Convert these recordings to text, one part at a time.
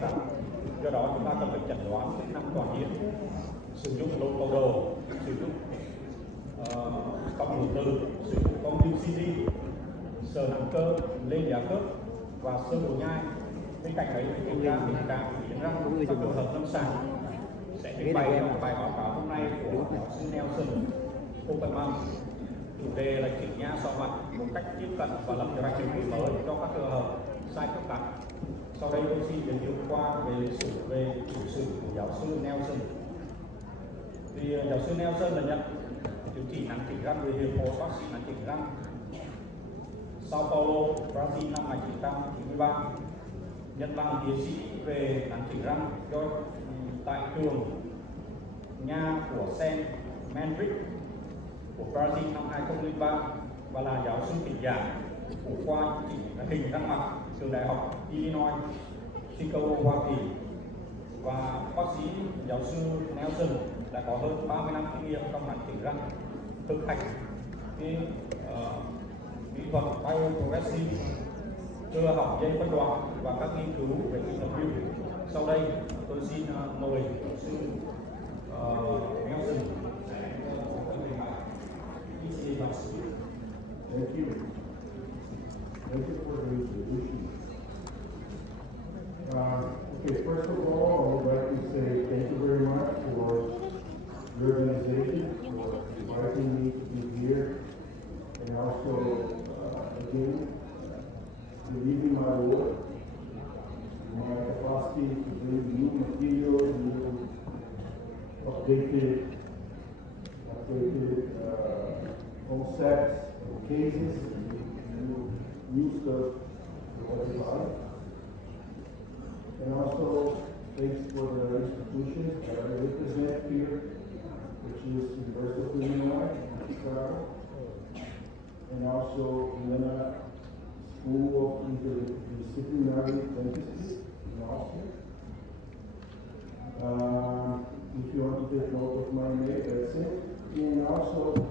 tắc. Do đó chúng ta cần phải chẩn đoán chức năng toàn diện, sử dụng lỗ cầu đồ, sử dụng cong hữu từ, sử dụng cong UCD, sờ nắm cơ, lên giá khớp và sơ bộ nhai. Bên cạnh đấy thì kiểm tra tình trạng biến răng các trường hợp lâm sàng sẽ trình bày trong bài báo cáo hôm nay của giáo sư Nelson Opperman. Chủ đề là chỉnh nha sau mặt, một cách tiếp cận và lập kế hoạch điều trị mới cho các trường hợp sai khớp cắn. Sau đây tôi xin giới thiệu qua về lịch sử về chủ sử của giáo sư Nelson. Thì giáo sư Nelson là nhận chứng chỉ nắn chỉnh răng về hiệp hội bác sĩ nắn chỉnh răng Sao Paulo, Brazil năm 1993, nhận bằng tiến sĩ về nắn chỉnh răng tại trường nha của Saint Manrique của Brazil năm 2003 và là giáo sư thỉnh giảng của khoa chỉnh hình răng mặt trường đại học Illinois, Chicago, Hoa Kỳ. Và bác sĩ giáo sư Nelson đã có hơn 30 năm kinh nghiệm trong nắn chỉnh răng, thực hành kỹ thuật bioprogressive, cơ học dây phân đoạn và các nghiên cứu về kỹ thuật viêm. Sau đây tôi xin mời giáo sư Nelson. Thank you. Thank you for the introduction. Okay, first of all, I would like to say thank you very much for your organization, for inviting me to be here, and also, again, believing my work, my capacity to bring new materials, new updated concepts, cases, new stuff for everybody. And also, thanks for the institutions that I represent here, which is University of Illinois, Chicago, and also Vienna School of Interdisciplinary Dentistry in Austria. If you want to take note of my name, that's it. And also,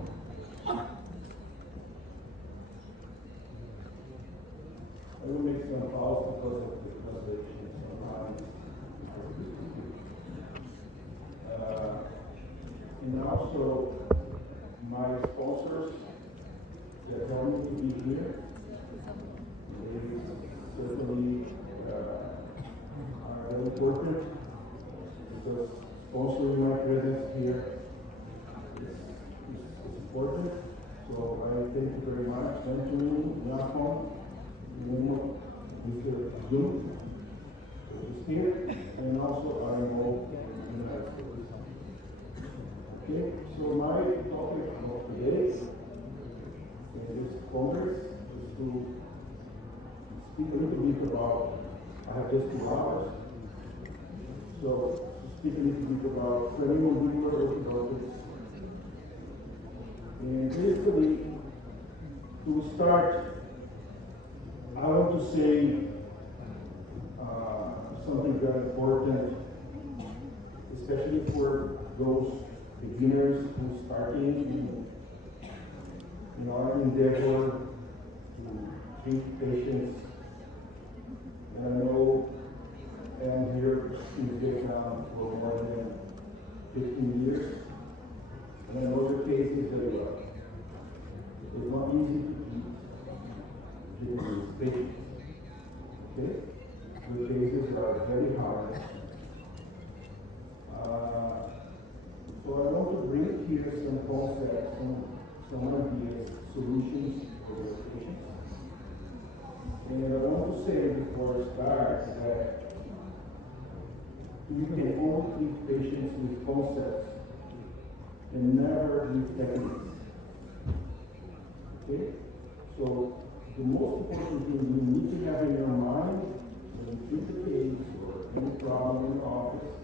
I will make some pause because of the translation sometimes. And also, my sponsors that help me to be here, they certainly are very important because sponsoring my presence here is important. So I thank you very much. Anthony, Jacob, Mr. Jung, who is here, and also IMO in the United States. Okay, so my topic of today in this Congress is to speak a little bit about, I have just 2 hours, so to speak a little bit about craniomandibular orthodontics. And basically, to start, I want to say something very important, especially for those beginners who are starting in our endeavor to treat patients. And I know I'm here in Vietnam for more than 15 years, and I know the cases very well. It's not easy to treat these patients. Okay? The cases are very hard. So I want to bring here some concepts, some ideas, solutions for the patients. And I want to say before I start that you can only treat patients with concepts and never with techniques. Okay? So the most important thing you need to have in your mind when you treat the case or any problem in the office,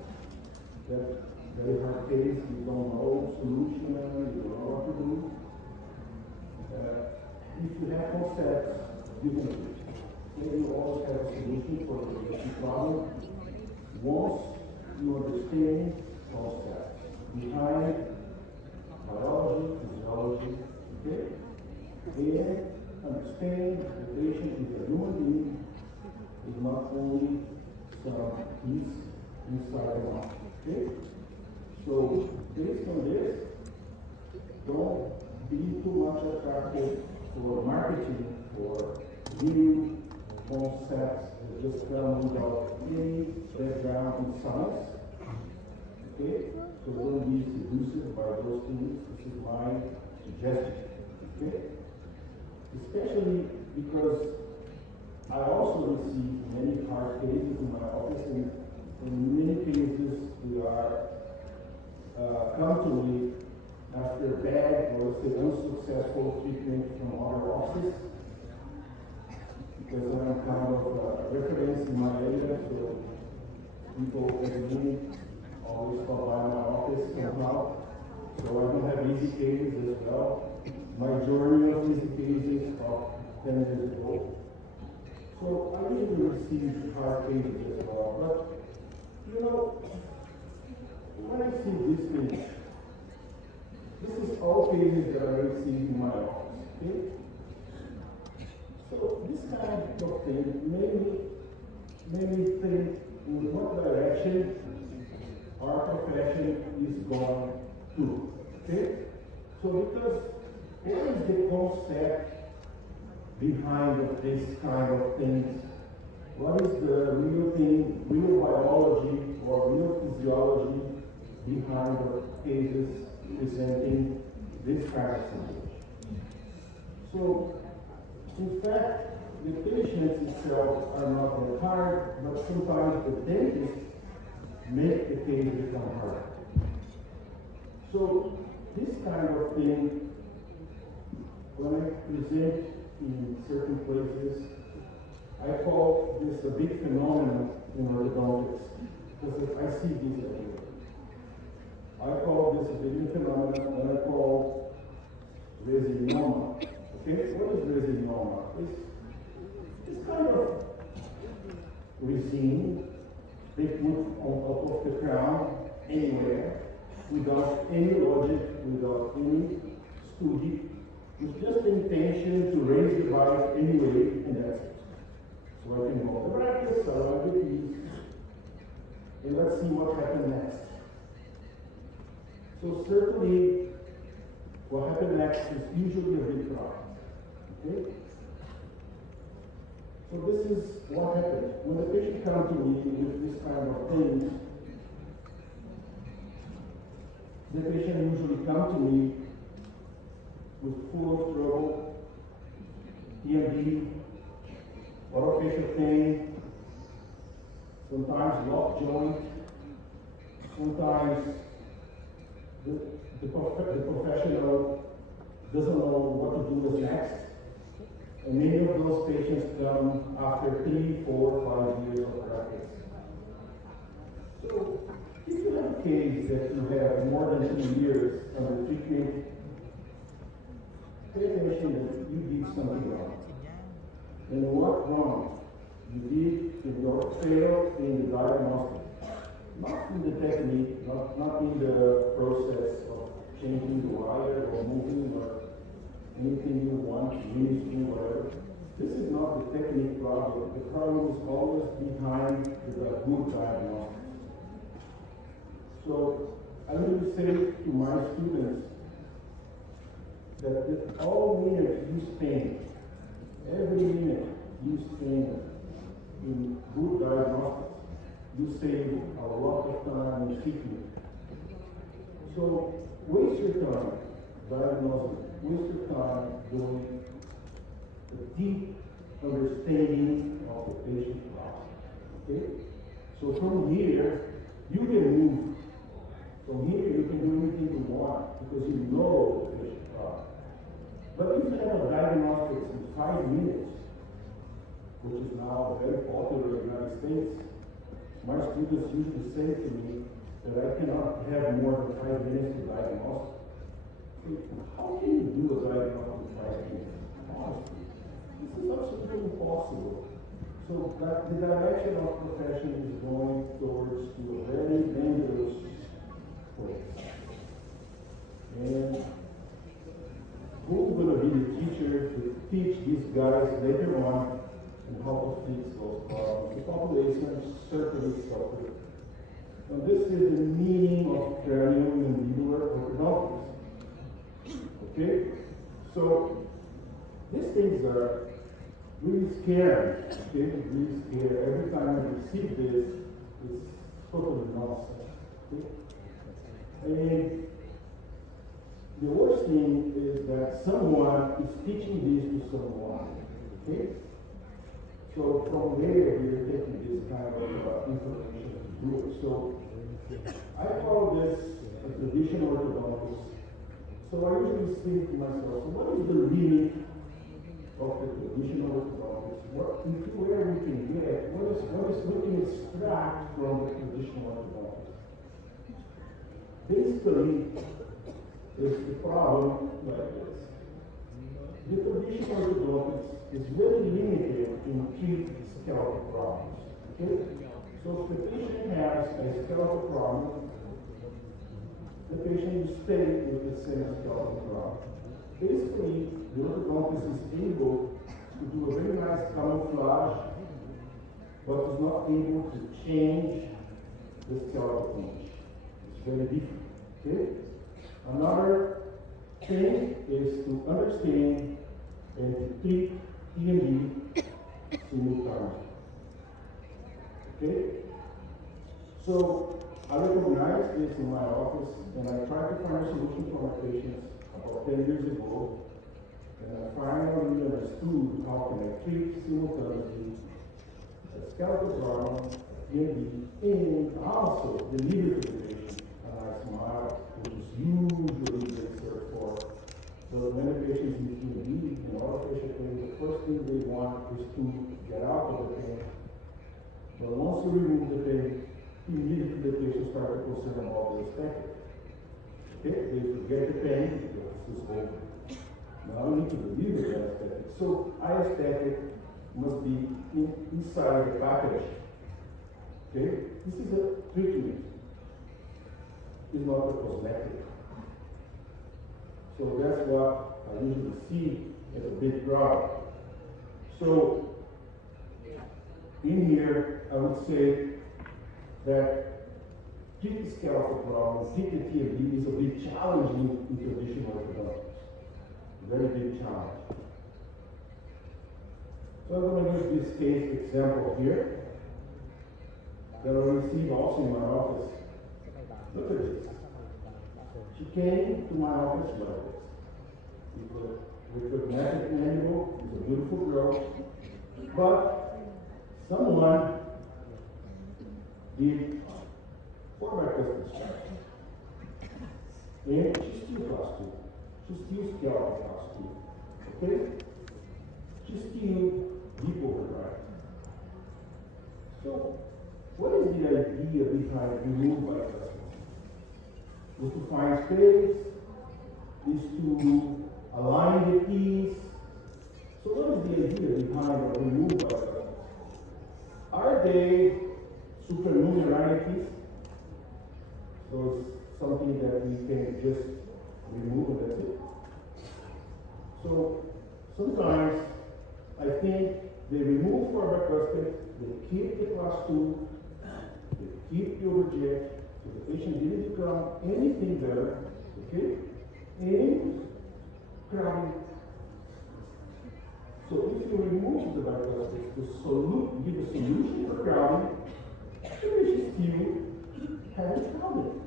that very hard case, you don't know solution, you don't know what to do. If you have concepts, you can do it. And you always have a solution for the problem once you understand concepts behind biology, physiology, okay? And understand the patient is a human being, is not only some peace inside the mind. Okay? So based on this, don't be too much attracted for marketing or new concepts that just come without any background in science. Okay? So don't be seduced by those things. This is my suggestion. Okay? Especially because I also receive many hard cases in my office, and in many cases they are come to me after bad or say unsuccessful treatment from other offices, because I'm kind of a reference in my area, so people like me always stop by my office somehow. So I don't have easy cases as well. My journey of easy cases of 10 years ago. So I usually receive hard cases as well. But you know, when I see this thing, this is all cases that I receive in my office. Okay? So this kind of thing made me think in what direction our profession is going to. Okay? So because what is the concept behind of this kind of things? What is the real thing, real biology or real physiology behind the cases presenting this kind of symptoms? So, in fact, the patients itself are not that hard, but sometimes the dentists make the case become hard. So, this kind of thing, when I present in certain places, I call this a big phenomenon in orthodontics, because I see this everywhere. I call this a big phenomenon, and I call resinoma. Okay, what is resinoma? It's kind of resin they put on top of the crown anywhere, without any logic, without any study, with just the intention to raise the bite anyway, and that's it. So I can hold the brackets, around the piece, and let's see what happens next. So certainly, what happens next is usually a big problem. Okay? So this is what happens. When the patient comes to me with this kind of things, the patient usually comes to me with full of trouble, EMD, orofacial pain, sometimes locked joint, sometimes the professional doesn't know what to do with next. And many of those patients come after 3, 4, 5 years of practice. So if you have a case that you have more than 2 years under treatment, pay attention that you did something wrong. And what wrong? You did if you failed in the diagnostic. Not in the technique, not in the process of changing the wire or moving or anything you want, ministry, whatever. This is not the technique problem. The problem is always behind the good diagnosis. So I will say to my students that all minute you spend, every minute you spend in good diagnostics, you save a lot of time in treatment. So waste your time diagnosing, waste your time doing the deep understanding of the patient problem. Okay? So from here, you can move. From here, you can do anything you want because you know the patient problem. But if you have a diagnostics in 5 minutes, which is now very popular in the United States, my students usually say to me that I cannot have more than 5 minutes to diagnose. How can you do a diagnosis in 5 minutes? Honestly, this is absolutely impossible. So that the direction of profession is going towards to a very dangerous place. And who's going to be the teacher to teach these guys later on and how to fix those problems? The population certainly sculpture. And this is the meaning of craniomandibular orthodontics. Okay? So, these things are really scary. Okay? Really scary. Every time I receive this, it's totally nonsense. Okay? And the worst thing is that someone is teaching this to someone. Okay? So from there, we are taking this kind of information to do it. So I call this a traditional orthodontist. So I usually think to myself, so what is the limit of the traditional orthodontist? What, where we can get, what we can extract from the traditional orthodontist? Basically, is the problem like this. The traditional orthodontist is very limited in treating skeletal problems. Okay? So if the patient has a skeletal problem, the patient will stay with the same skeletal problem. Basically, the orthodontist is able to do a very nice camouflage, but is not able to change the skeletal image. It's very different. Okay? Another thing is to understand and to treat TMD simultaneously. Okay? So I recognize this in my office, and I tried to find a solution for my patients about 10 years ago, and I finally understood how can I treat simultaneously a skeletal problem, TMD, and also deliver to the patient a nice smile, which is usually they search for. So many patients in TMD and artificial pain, the first thing they want is to get out of the pain. But once you remove the pain, immediately the patient starts to concern about the aesthetic. Okay, they forget the pain because it's over. Now we need to deliver the aesthetic. So eye aesthetic must be inside the package. Okay, this is a treatment. It's not a cosmetic. So that's what I usually see as a big problem. So in here, I would say that treating skeletal problems, treating TMD is a big challenge in traditional orthodontics. Very big challenge. So I'm going to use this case example here that I received also in my office. Look at this. She came to my office like this. With a magnetic manual, she's a beautiful girl. But someone did 4x custom. And she's still class 2. She's still skeletal class 2. Okay? She's still deep override. So, what is the idea behind remove by custom? Is to find space, is to align the keys. So what is the idea behind a remove by custom? Are they supernumerary keys? So it's something that we can just remove and that's it. So sometimes I think they remove for requested, they keep the class 2, they keep the overjet, so the patient didn't become anything better, okay? And crowding. So if you remove the bicuspid, give a solution for crowding, the patient still has crowding.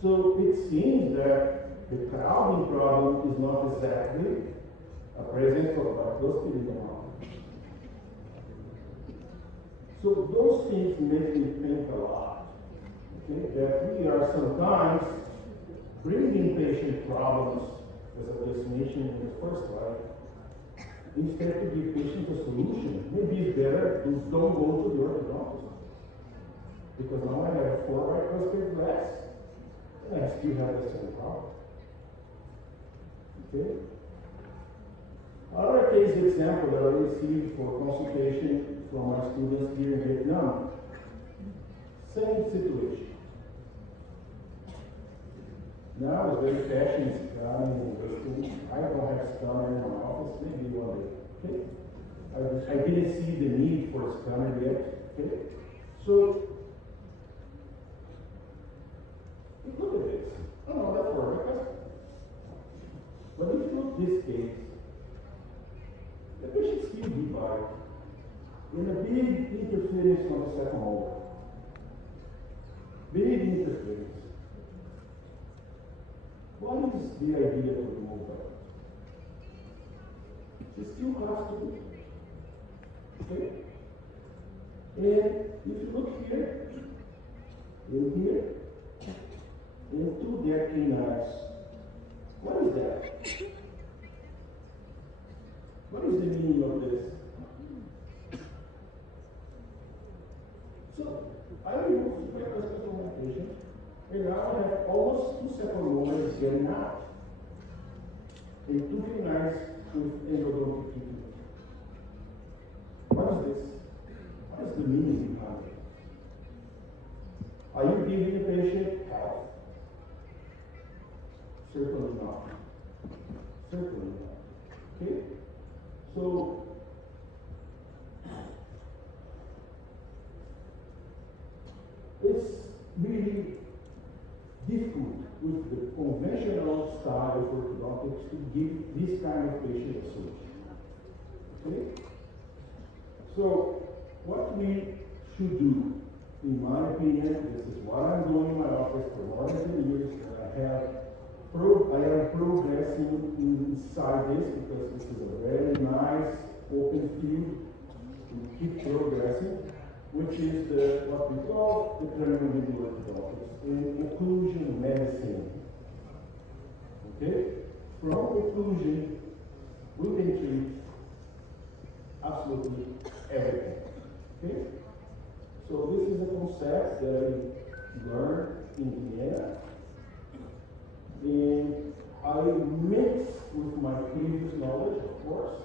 So it seems that the crowding problem is not exactly a presence of bicuspid in the mouth. So those things make me think a lot, okay, that we are sometimes bringing patient problems as a destination in the first slide, instead to give patients a solution. Maybe it's better to don't go to the orthodontist. Because now I have 4 bicuspid grafts, and I still have the same problem. Okay? Other case example that I received for consultation from my students here in Vietnam. Same situation. Now it's very fashionable scanning in the school. I don't have scanner in my office, maybe one day. Okay? I didn't see the need for a scanner yet. Okay? So, look at this. Oh no, that's perfect. But if you look at this case, the patient still divided in a big interference on the second molar. Big interference. What is the idea to remove that? It's still class 2. Okay? And if you look here, in here, in 2 declinars, what is that? What is the meaning of this? So, I remove the hospital of my patient, and now I have almost 2 second molars getting out. And 2 declinars with endodontic treatment. What is this? What is the meaning behind it? Are you giving the patient health? Certainly not. Certainly not. Okay? So, it's really difficult with the conventional style of orthodontics to give this kind of patient a solution. Okay? So, what we should do, in my opinion, this is what I'm doing in my office for more than 10 years, and I am progressing inside this because this is a very nice open field to keep progressing, which is what we call the craniomandibular orthodontics in occlusion medicine. Okay? From occlusion, we can treat absolutely everything. Okay? So this is a concept that I learned in Vienna, and I mix with my previous knowledge, of course,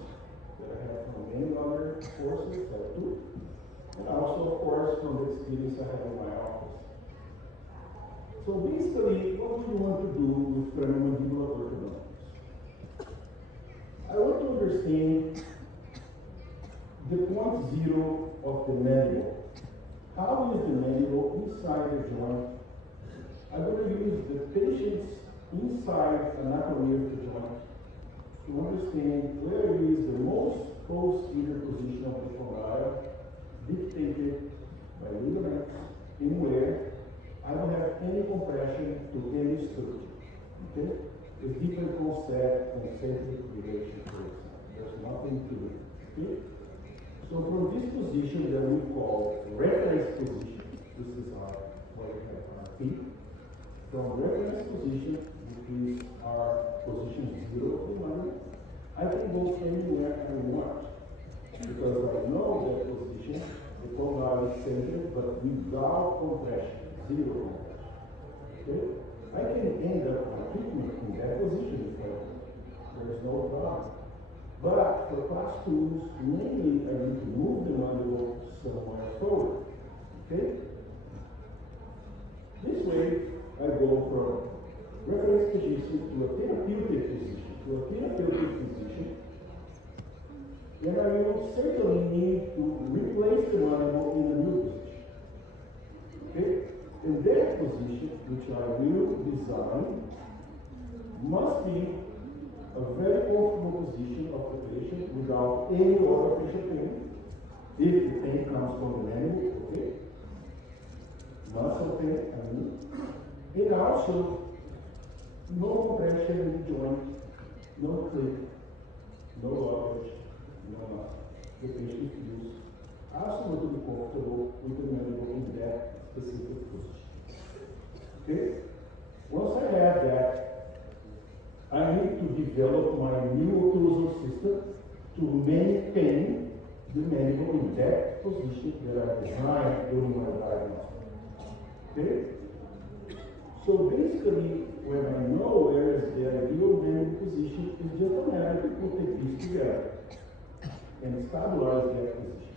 that I have from many other courses that I took, and also, of course, from the experience I have in my office. So basically, what do you want to do with craniomandibular orthodontics? I want to understand the point zero of the mandible. How is the mandible inside the joint? I'm going to use the patient's inside anatomy of the joint to understand where is the most posterior position of the condyle dictated by ligaments in where I don't have any compression to any structure. Okay? A different concept from centric relation, for example. There's nothing to it. Okay? So from this position that we call reference position, this is where we have our feet. From reference position, which is our position 0 of the mandible, I can go anywhere I want. Because I know that position, the condyle is centered, but without compression, 0 compression. Okay? I can end up my treatment in that position if I want. There's no problem. But for class 2s, mainly I need to move the mandible somewhere forward. Okay? This way, I go from reference position to a therapeutic position, and I will certainly need to replace the mandible in a new position. Okay? And that position, which I will design, must be a very comfortable position of the patient without any artificial pain. If the pain comes from the mandible, okay? Muscle pain, I mean. And also, no compression in the joint, no click, no blockage, no nothing. The patient feels absolutely comfortable with the mandible in that specific position. Okay? Once I have that, I need to develop my new occlusal system to maintain the mandible in that position that I designed during my diagnosis. Okay? So basically, when I know where is the ideal mandible position, it's just a matter to put the piece together and stabilize that position.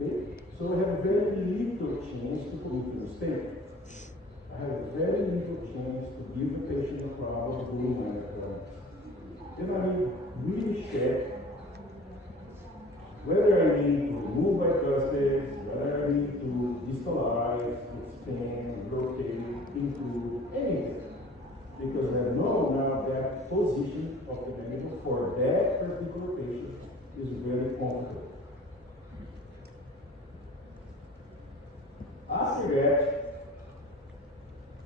Okay? So I have very little chance to commit a mistake. I have very little chance to give the patient a problem during my appointment. Then I will really check whether I need to remove bicuspids, whether I need to distalize, expand, rotate, improve, anything. Because I know now that position of the mandible for that particular patient is very comfortable. After that,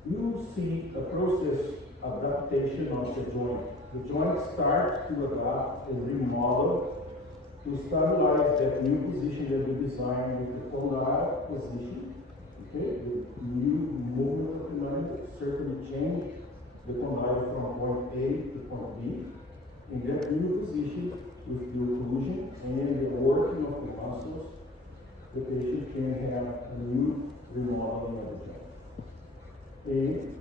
you see a process adaptation of the joint. The joint starts to adapt and remodel to stabilize that new position that we designed with the condyle position. Okay, the new movement of the mandible certainly change the condyle from point A to point B. In that new position, with the occlusion and the working of the muscles, the patient can have a new remodeling of the joint. And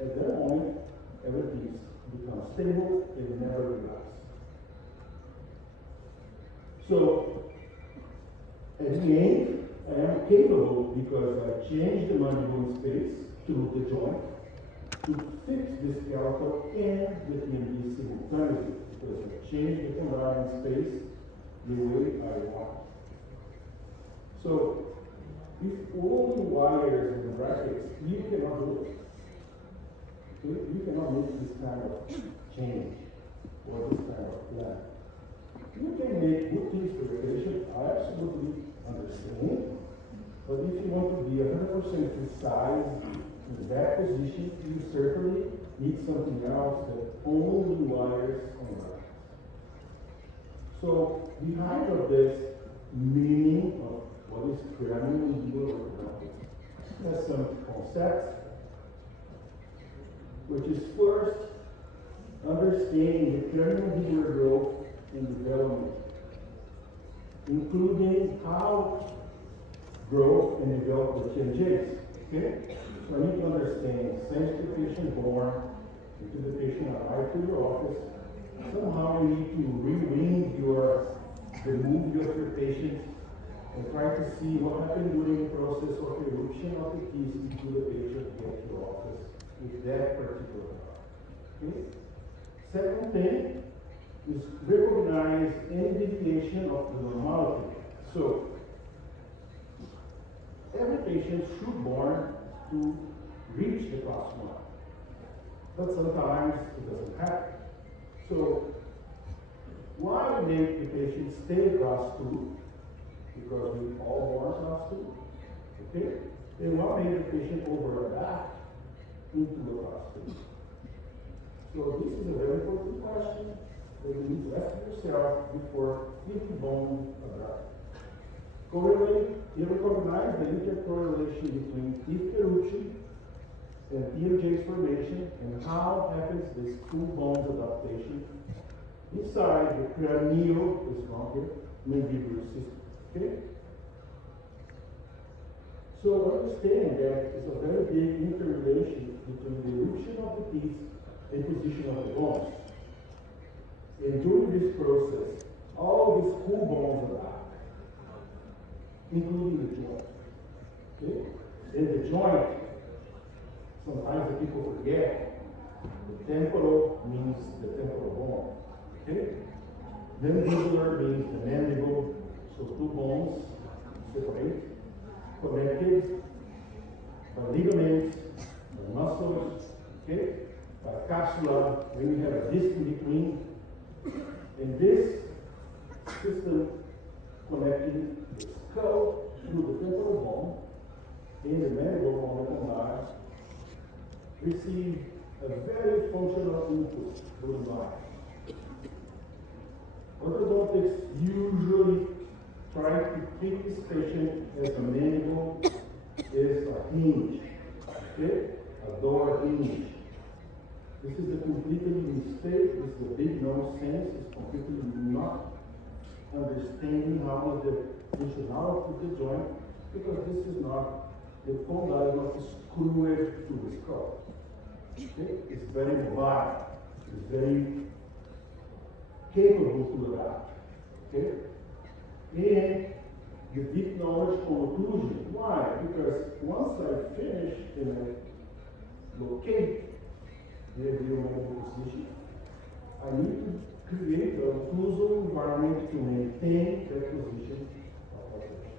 at that moment, everything becomes stable and never relaxes. So, at the end, I am capable, because I changed the mandible space through the joint, to fix the skeletal and the TMD simultaneously, because I changed the condyle space the way I want. So, if only wires and brackets, you cannot do it. Okay? You cannot make this kind of change or this kind of plan. You can make good things for the patient, I absolutely understand. But if you want to be 100% precise in that position, you certainly need something else that only wires and brackets. So, behind of this meaning of what is cranial orthodontics has some concepts, which is first understanding the cranial growth and development, including how growth and develop the TMJs. Okay? So I need to understand, since the patient born into the patient arrived to your office, somehow you need to rewind the movement of your patient and try to see what happened during the process of eruption of the teeth to the patient at your office with that particular part. Okay? Second thing is recognize any deviation of the normality. So, every patient should born to reach the class 1. But sometimes it doesn't happen. So, why make the patient stay class 2? Because we all born class 2. Okay? And why make the patient overadapt into the class 2? So this is a very important question that you need to ask yourself before thinking bone adapt. Correlate, you recognize the intercorrelation between teeth eruption and TMJ's formation and how happens this two bones adaptation inside the cranial, this one here, mandibular system. Okay? So understand that it's a very big interrelation between the eruption of the teeth and position of the bones. And during this process, all these cool bones adapt, including the joint. Okay? And the joint, sometimes the people forget, the temporal means the temporal bone. Okay? Mandibular means the mandible, so two bones separate, connected by ligaments, by muscles, okay? By capsula, when you have a disc in between, and this system connecting the skull through the temporal bone and the mandible on the condyle receive a very functional input through the line. Orthodontics usually try to treat this patient as a mandible is a hinge, okay? A door hinge. This is a completely mistake. This is a big nonsense. It's completely not understanding how is the functionality of the joint, because this is not, the condyle is not screwed to the skull. Okay? It's very mobile. It's very capable to adapt. Okay? And the deep knowledge on occlusion. Why? Because once I finish and I locate the mandible position, I need to create an occlusal environment to maintain that position of operation.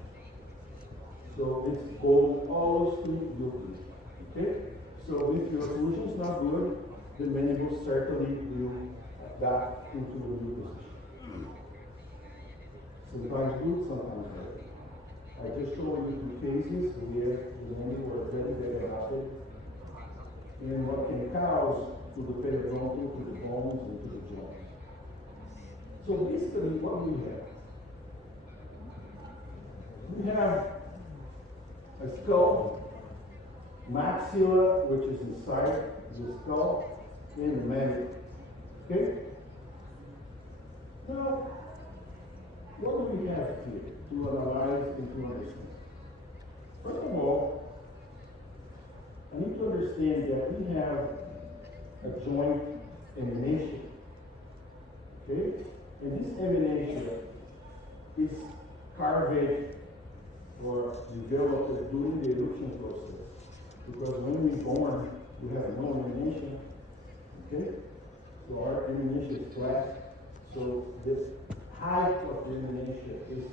So its goal always to look. Okay? So if your solution is not good, the mandible certainly will adapt into the new position. Sometimes good, sometimes bad. I just showed you two cases where the mandible were very, very adapted, and what can cause to the periodontal, to the bones, and to the joints. So basically, what we have? We have a skull, maxilla, which is inside the skull, and the mandible. Okay? Now, what do we have here to analyze and to understand? First of all, I need to understand that we have a joint emanation. Okay? And this emanation is carved or developed during the eruption process. Because when we're born, we have no emanation. Okay? So our emanation is flat. So the height of the emanation is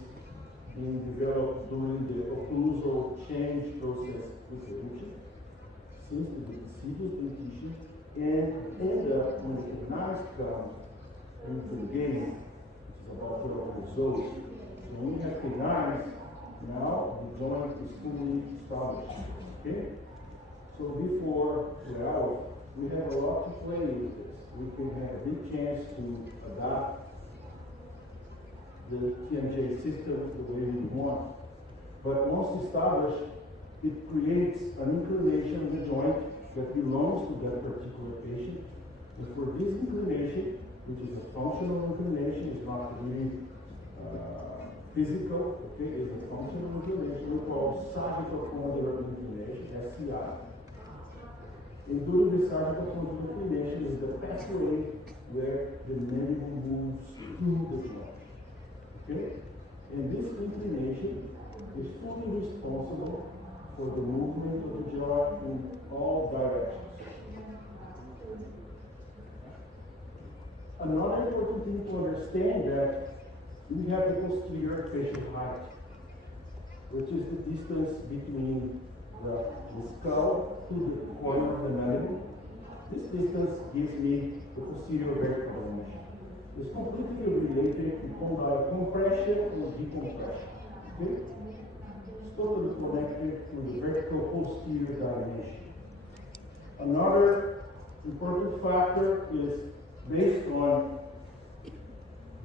being developed during the occlusal change process with eruption, since the deciduous dentition, and end up when the canines come into the game, which is about 12 years old. So when you have canines, now the joint is fully established. Okay? So before 12, we have a lot to play with this. We can have a big chance to adapt the TMJ system the way we want. But once established, it creates an inclination of the joint that belongs to that particular patient. And for this inclination, which is a functional inclination, it's not really physical, okay, it's a functional inclination we call sagittal condylar inclination, SCI. And during the sagittal condylar inclination is the pathway where the mandible moves through the joint. Okay? And this inclination is fully responsible for the movement of the jaw in all directions. Another important thing to understand that we have the posterior facial height, which is the distance between the skull to the corner of the mandible. This distance gives me the posterior vertical dimension. It's completely related to compression and decompression. Okay? It's totally connected to the vertical posterior dimension. Another important factor is based on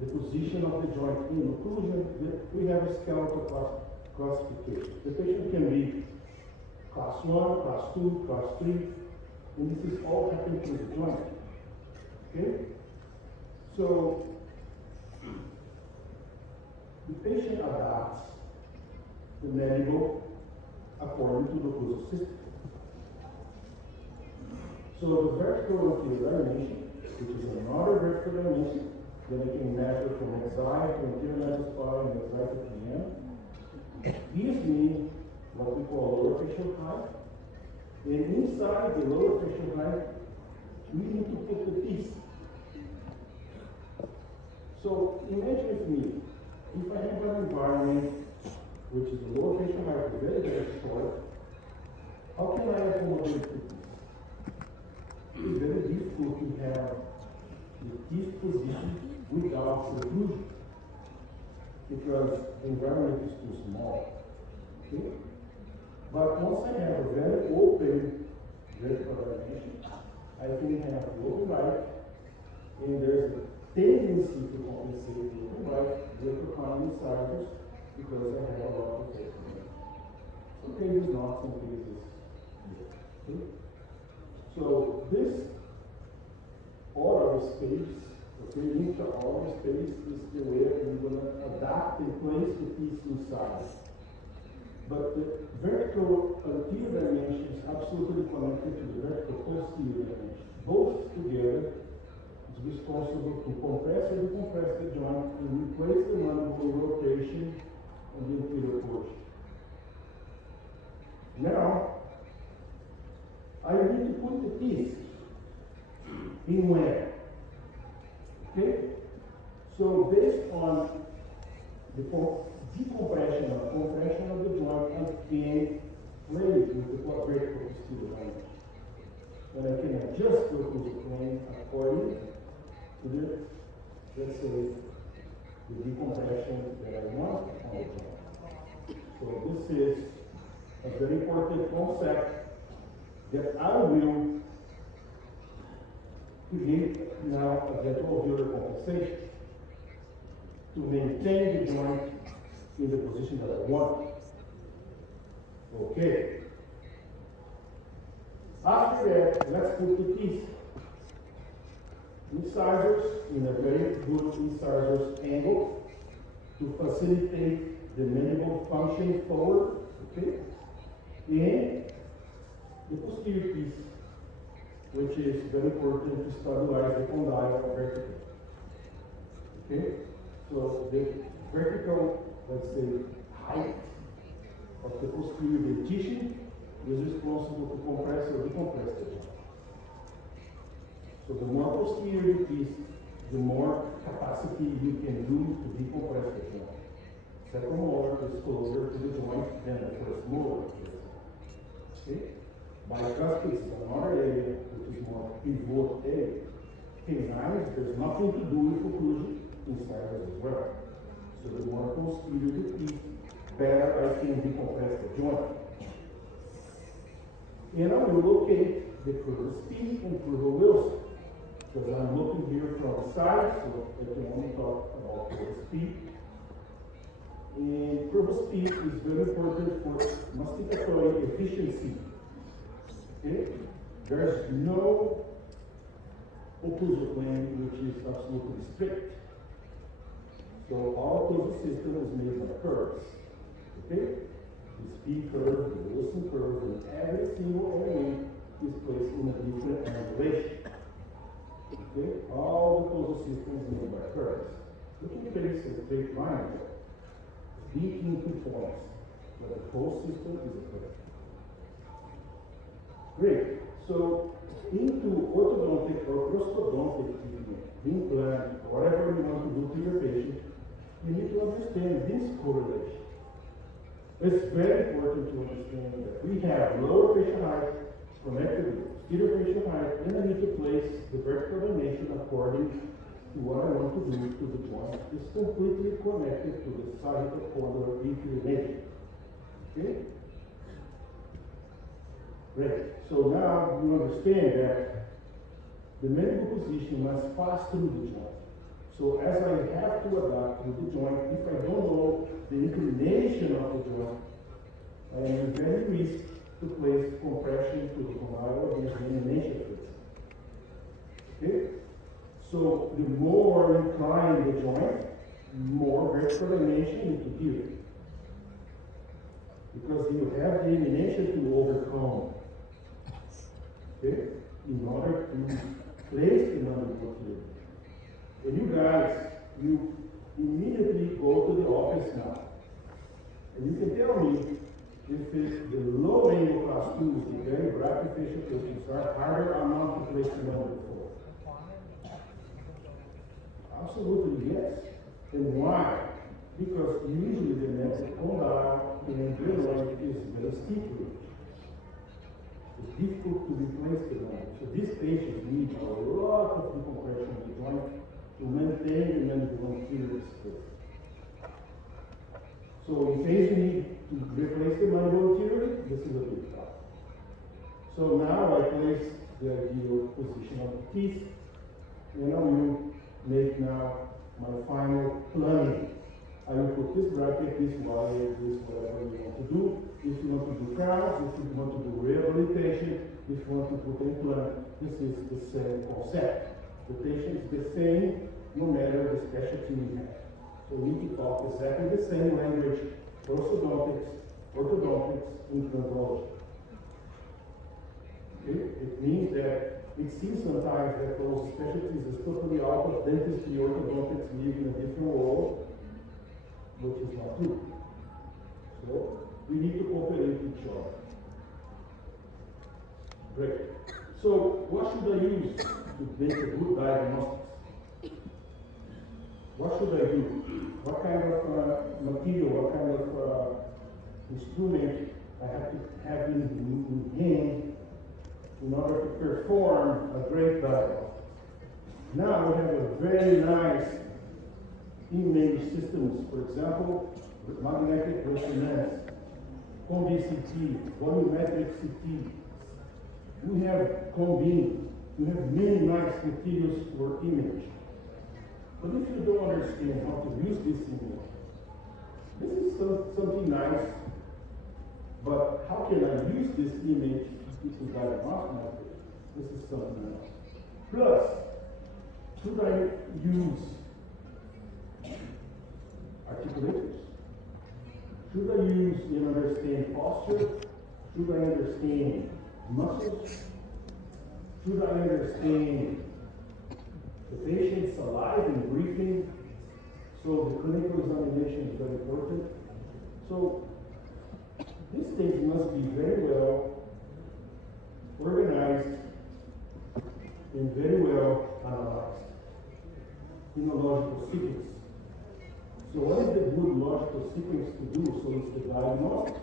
the position of the joint in occlusion. We have a skeletal classification. The patient can be class 1, class 2, class 3, and this is all happening to the joint. Okay? So, the patient adapts the mandible according to the occlusal system. So the vertical anterior dimension, which is another vertical dimension, that I can measure from exi to anterior nasal spine and exi to PM, gives me what we call lower facial height. And inside the lower facial height, we need to put the piece. So imagine with me, if I have an environment which is the lower facial height is very, very short, how can I accommodate the teeth? It's very difficult to have the teeth position without occlusion, because the environment is too small. Okay? But once I have a very open vertical dimension, I can have open right, and there's a tendency to compensate the open right with the common incisors because I have a lot of space. Some cases not, some cases yes. Okay? So this oral space, okay, intra-oral space is the way I'm going to adapt and place the piece inside. But the vertical anterior dimension is absolutely connected to the vertical posterior dimension. Both together is responsible to compress or decompress the joint and replace the mandible rotation on the anterior portion. Now, I need to put the piece in where? Okay? So based on the decompression or compression of the joint and can play with the vertical posterior line. When I can adjust the occlusal plane according to the, let's say, the decompression that I want on the joint. So this is a very important concept that I will create now a retroalveolar compensation to maintain the joint in the position that I want. Okay. After that, let's put the teeth. Incisors in a very good incisors angle to facilitate the mandible function forward. Okay. And the posterior piece, which is very important to stabilize the condyle vertically. Okay? So the vertical, let's say, height of the posterior dentition is responsible to compress or decompress the joint. So the more posterior the piece, the more capacity you can use to decompress the joint. Second molar is closer to the joint than the first molar. Okay? Bicuspid is another area which is more pivot area. Canines, there's nothing to do with occlusion incisors as well. So the more posterior the piece, better I can decompress the joint. And I will locate the curved speed and curved Wilson. Because I'm looking here from the side, so I can only talk about curved speed. And curved speed is very important for masticatory efficiency. Okay? There's no occlusal plane which is absolutely strict. So our occlusal system is made by curves. Okay? The speed curve, the Wilson curve, and every single element is placed in a different angulation. Okay? All the occlusal system is made by curves. Looking at this as a straight line, deep into points, but the whole system is a curve. Great. So into orthodontic or prosthodontic treatment, implant, whatever you want to do to your patient, you need to understand this correlation. It's very important to understand that we have lower facial height connected with posterior facial height, and I need to place the vertical dimension according to what I want to do to the joint. It's completely connected to the sagittal condylar inclination. Okay? Great. So now you understand that the mandible position must pass through the joint. So as I have to adapt to the joint, if I don't know the inclination of the joint, I am at very risk to place compression to the condyle against the eminential fixation. Okay? So the more inclined the joint, more vertical dimension you can give. Because you have the eminential to overcome. Okay? In order to place the mandible here. And you guys, you immediately go to the office now. And you can tell me if the low angle class 2 with the very rapid facial patients are harder or not to place the mandible for. Absolutely yes. And why? Because usually the mandible condyle and glenoid is very steep. It's difficult to replace the mandible. So these patients need a lot of decompression of the joint to maintain the mandible anterior space. So in case you need to replace the mandible anterior, this is a big problem. So now I place the ideal position of the teeth, and I will make now my final planning. I will put this bracket, this wire, this whatever you want to do. If you want to do crowns, if you want to do rehabilitation, if you want to put implant, this is the same concept. The patient is the same no matter the specialty we have. So we need to talk exactly the same language, orthodontics, implantology. Okay? It means that it seems sometimes that those specialties are totally out of dentistry, orthodontics live in a different world, which is not true. So we need to cooperate with each other. Great. So what should I use to make a good diagnosis? what should I do? What kind of material, what kind of instrument I have to have in hand in order to perform a great dialogue. Now we have a very nice image systems, for example, magnetic resonance, CT, volumetric CT. We have combined, we have many nice materials for image. But if you don't understand how to use this image, this is something nice, but how can I use this image to diagnose my patient? This is something else. Plus, should I use articulators? Should I use and understand posture? Should I understand muscles? Should I understand the patient's alive and breathing? So the clinical examination is very important. So these things must be very well organized and very well analyzed in a logical sequence. So what is the good logical sequence to do? So it's the diagnostics.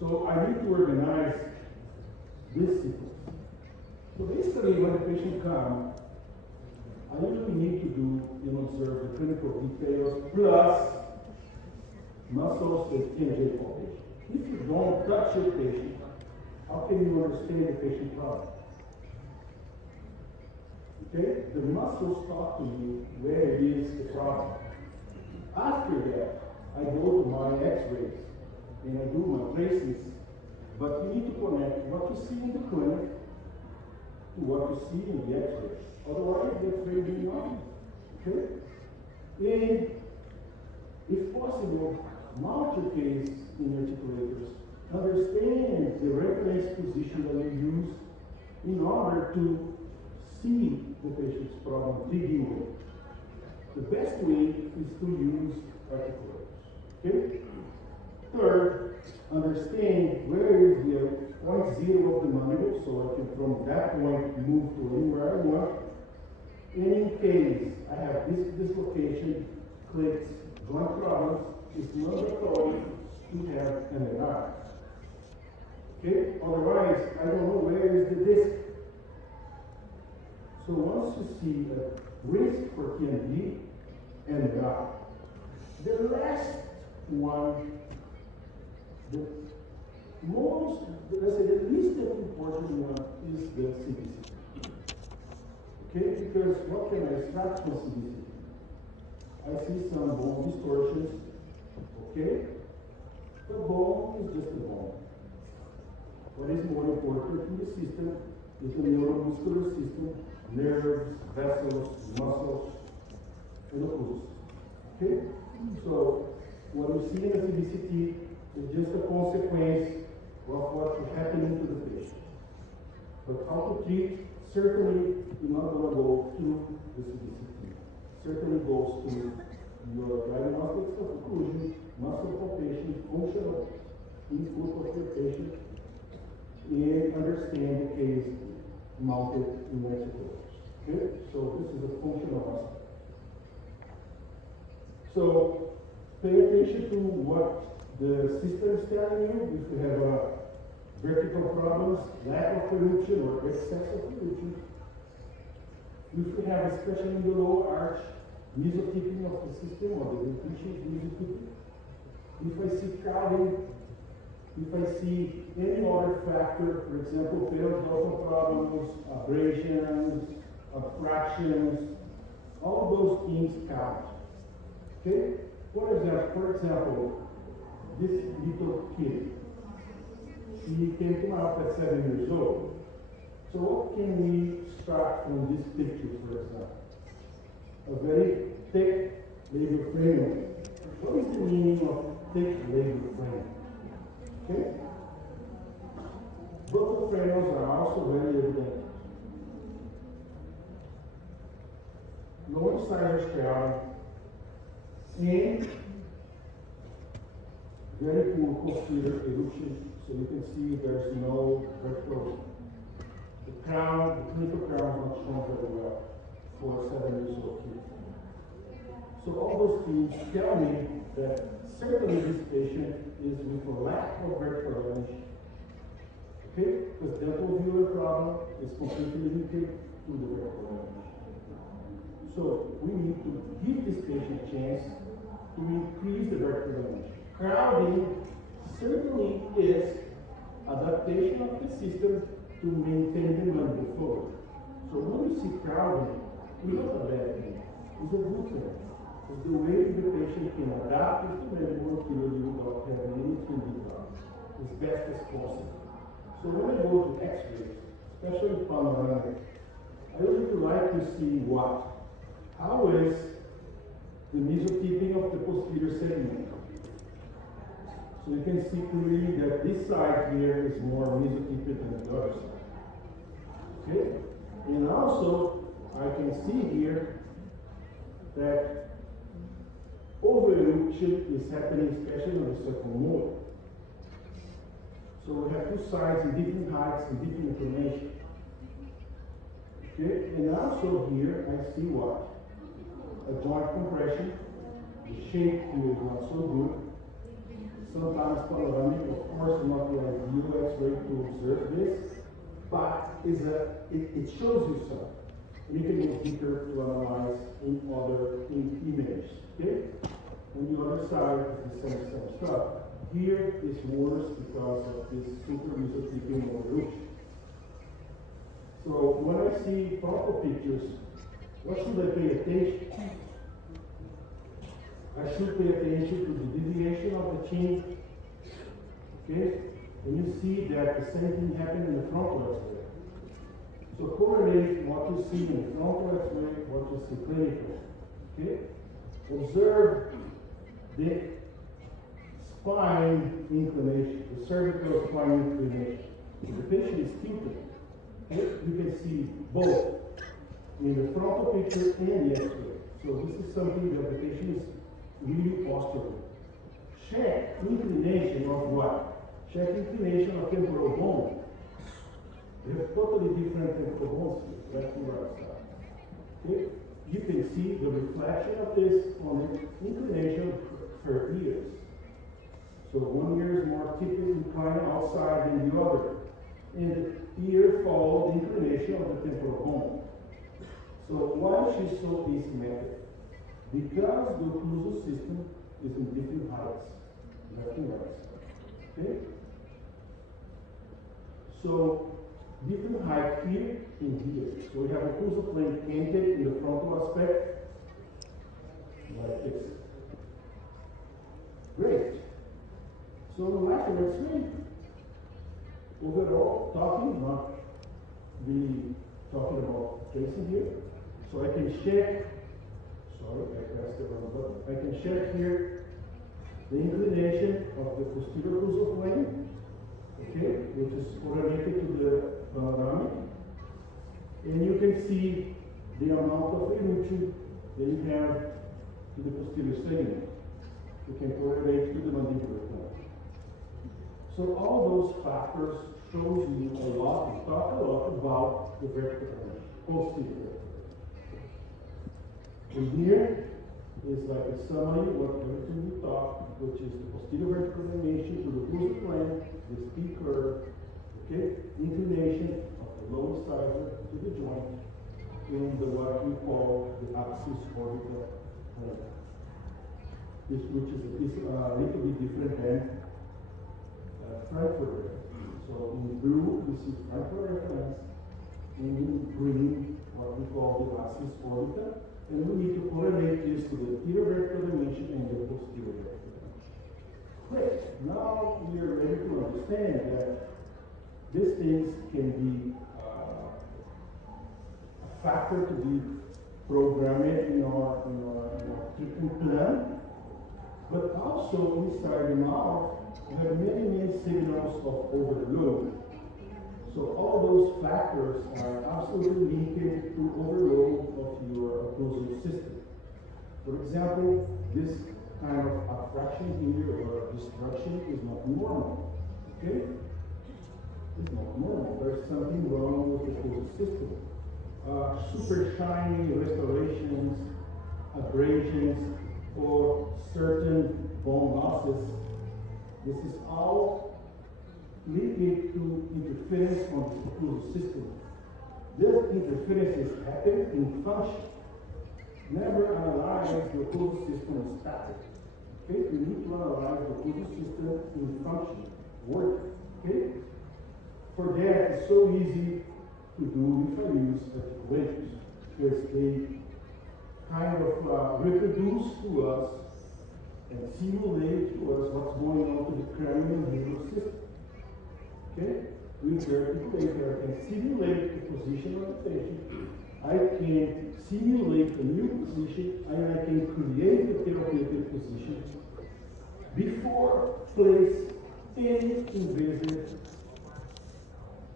So I need to organize this sequence. So basically when a patient comes, I usually need to do and observe the clinical details plus muscles and energy palpation. If you don't touch your patient, how can you understand the patient problem? Okay? The muscles talk to you where it is the problem. After that, I go to my x-rays and I do my placements, but you need to connect what you see in the clinic to what you see in the x-rays. Otherwise, that's very big nothing. Okay? And if possible, mount your case in articulators. Understand the reference position that you use in order to see the patient's problem, digging with. The best way is to use articulators. Okay? Third, understand where is the point zero of the mandible, so I can from that point move to anywhere I want. And in case I have this dislocation, clicks, joint problems, it's mandatory to have an MRI. Okay? Otherwise, I don't know where is the disc. So once you see a risk for TMD, MRI. The last one, the most, let's say the least important one is the CBC. Okay, because what can I extract from CBC? I see some bone distortions. Okay? The bone is just a bone. What is more important in the system is the neuromuscular system, nerves, vessels, muscles, and occlusions. Okay? So what you see in the CBCT is just a consequence of what is happening to the patient. But how to treat, certainly you're not going to go through the CBCT. Certainly goes to your diagnostics of occlusion, muscle palpation, functional input of your patient, and understand the case mounted in articulators. Okay? So this is a functional aspect. So pay attention to what the system is telling you. If you have vertical problems, lack of erection or excess of erection. If you have, especially in the lower arch, mesotyping of the system or the deficient mesotyping. If I see crowding, if I see any other factor, for example, periodontal problems, abrasions, fractions, all those things count. Okay? For example, this little kid, he came to my office at 7 years old. So what can we start from this picture, for example? A very thick labor frame. What is the meaning of thick labor frame? Okay? Both frames are also very evident. No incisors crowding and very poor posterior elution, so you can see there's no vertical. The crown, the clinical crown is not shown very well. for 7 years old kid. So all those things tell me that certainly this patient is with a lack of vertical elevation. Okay? Because dental viewer problem is completely limited to the vertical elevation. So we need to give this patient a chance to increase the vertical elevation. Crowding certainly is adaptation of the system to maintain the mandible forward. So when you see crowding, it's not a bad thing. It's a good thing. It's the way the patient can adapt to the mandible anteriorly without having anything done as best as possible. So when I go to X-rays, especially panoramic, I usually like to see how is the mesotipping of the posterior segment. So you can see clearly that this side here is more mesotipped than the other side. Okay? And also, I can see here that overluxation is happening especially on the circummolar. So we have two sides in different heights and different inclination. Okay? And also here I see a joint compression. The shape here is not so good. Sometimes panoramic, of course, not the ideal X-ray to observe this, but it shows you something. And you can go deeper to analyze in other images. Okay? On the other side is the same stuff. Here is worse because of this super mesotipping overluxation. So when I see frontal pictures, what should I pay attention to? I should pay attention to the deviation of the chin. Okay? And you see that the same thing happened in the frontal X-ray. So correlate what you see in the frontal X-ray, what you see clinically. Okay? Observe the spine inclination, the cervical spine inclination. If the patient is tilted, okay, you can see both in the frontal picture and the X-ray. So this is something that the patient is really postural. Check inclination of what? Check inclination of temporal bone. We have totally different temporal bones here, left and right side. Okay? You can see the reflection of this on the inclination for ears. So one ear is more typically inclined outside than the other. And the ear follows the inclination of the temporal bone. So why is she so asymmetric? Because the occlusal system is in different heights, left and right side. Okay? So different height here and here. So we have occlusal plane painted in the frontal aspect, like this. Great. So the lateral X-ray, overall talking, not really talking about tracing here. So I can check, sorry, I pressed the wrong button. I can check here the inclination of the posterior occlusal plane, okay, which is correlated to the panoramic. And you can see the amount of elution that you have to the posterior segment. You can correlate to the mandibular plane. So all those factors shows you a lot, we talk a lot about the vertical elevation, posterior. And here is like a summary of everything we talked, which is the posterior vertical elevation to the occlusal plane, this P curve, okay, inclination of the lower incisor to the joint, and what we call the axis orbital plane. This, which is a little bit different than Frankfurt reference. So in blue, we see Frankfurt reference, and in green, what we call the axis orbital. And we need to correlate this to the anterior vertical dimension and the posterior vertical dimension. Great. Now we are ready to understand that these things can be a factor to be programmed in our treatment plan, but also inside the mouth we have many signals of overload. So all those factors are absolutely linked to overload of your occlusal system. For example, this kind of abstraction here or destruction is not normal. Okay? It's not normal. There's something wrong with the occlusal system. super shiny restorations, abrasions, or certain bone losses. This is all linked to interference on the occlusal system. This interference is happening in function. Never analyze the occlusal system as static. Okay? You need to analyze the occlusal system in function, work. Okay? For that, it's so easy to do if I use articulators, because they kind of reproduce to us and simulate to us what's going on to the cranial system. Okay? With the articulator, I can simulate the position of the patient. I can simulate a new position, and I can create a therapeutic position before place any invasive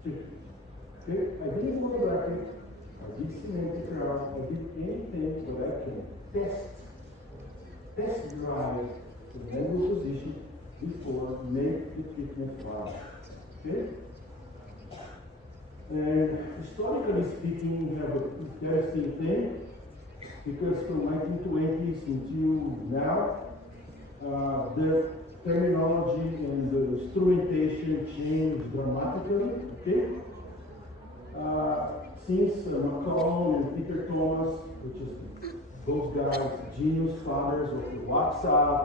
treatment. Okay? I didn't go back, I did semantic route, I did anything that I can test drive the manual position before make the treatment viable. Okay? And historically speaking, we have a interesting thing, because from 1920s until now, the terminology and the instrumentation changed dramatically. Okay? Since McCollum and Peter Thomas, which is those guys, genius fathers of the WhatsApp,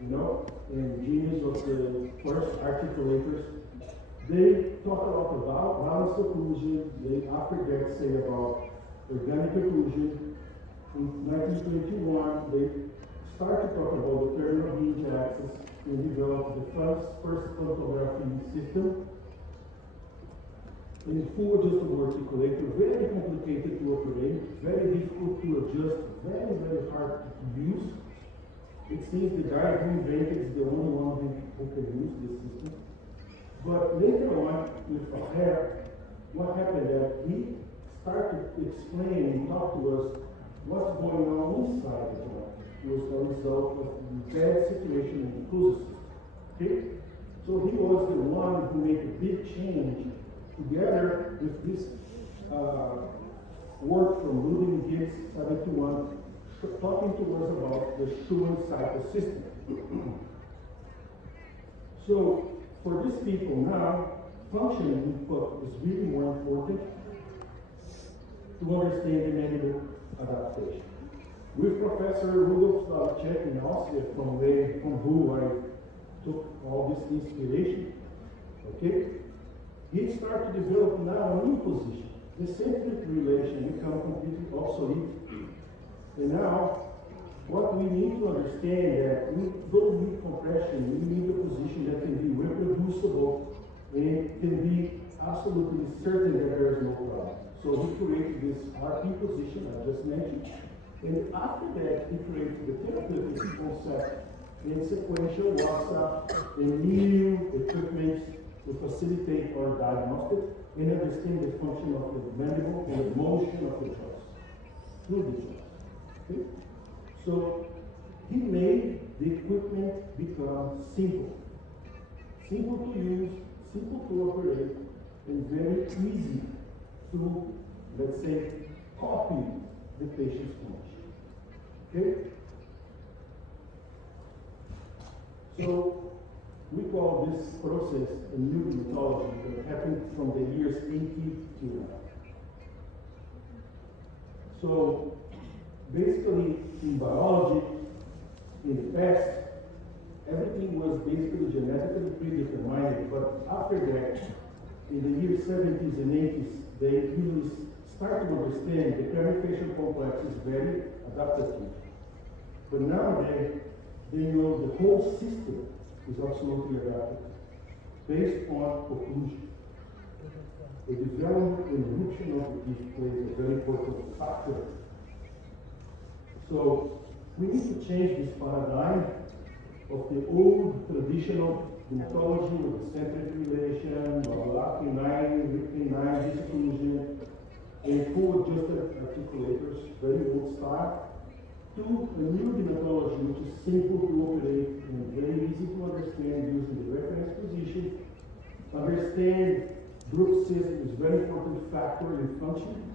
and genius of the first articulators, they talk a lot about balanced occlusion. They after that say about organic occlusion. In 1921, they started to talk about the terminal hinge axis and developed the first photography system. And full adjustable articulator, very complicated to operate, very difficult to adjust, very, very hard to use. It seems the guy who invented is the only one who can use this system. But later on, with Hair, what happened that he started to explain and talk to us what's going on inside the joint. It was a result of the bad situation in the occlusal system. Okay? So he was the one who made a big change together with this work from Ludwig Gibbs, 71, talking to us about the Schumann cycle system. So, for these people now, functional input is really more important to understand the mandible adaptation. With Professor Rudolf Slavchek in Austria, from who I took all this inspiration, okay, he started to develop now a new position. The centric relation become completely obsolete. And now, what we need to understand that we don't need compression, we need a position that can be reproducible and can be absolutely certain that there is no problem. So he created this RP position I just mentioned, and after that he created the therapeutic concept in sequential WhatsApp and new equipment to facilitate our diagnostic and understand the function of the mandible and the motion of the joints through the joints. Okay? So he made the equipment become simple. Simple to use, simple to operate, and very easy to, let's say, copy the patient's function. Okay? So we call this process a new methodology that happened from the years 80 to now. So basically, in biology, in the past, everything was basically genetically predetermined, but after that, in the years 70s and 80s, they really started to understand the craniofacial complex is very adaptive. But nowadays, they know the whole system is absolutely adaptive, based on occlusion. The development and eruption of the teeth plays a very important factor. So we need to change this paradigm of the old traditional methodology with the centric relation, canine, disocclusion, and full adjusted articulators, very old style, to a new methodology which is simple to operate and very easy to understand using the reference position. Understand bruxism is a very important factor in function.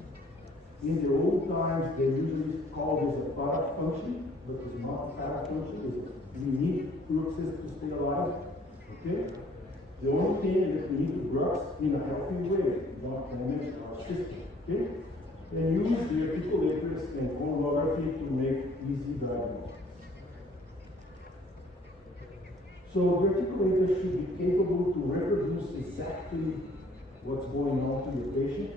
In the old times, they usually called this a parafunction, but it's not a parafunction, it's a unique process to stay alive. Okay? The only thing that we need to grasp in a healthy way, not damage our system. Okay? And use the articulators and pulmonography to make easy diagnosis. So the articulator should be capable to reproduce exactly what's going on to your patient.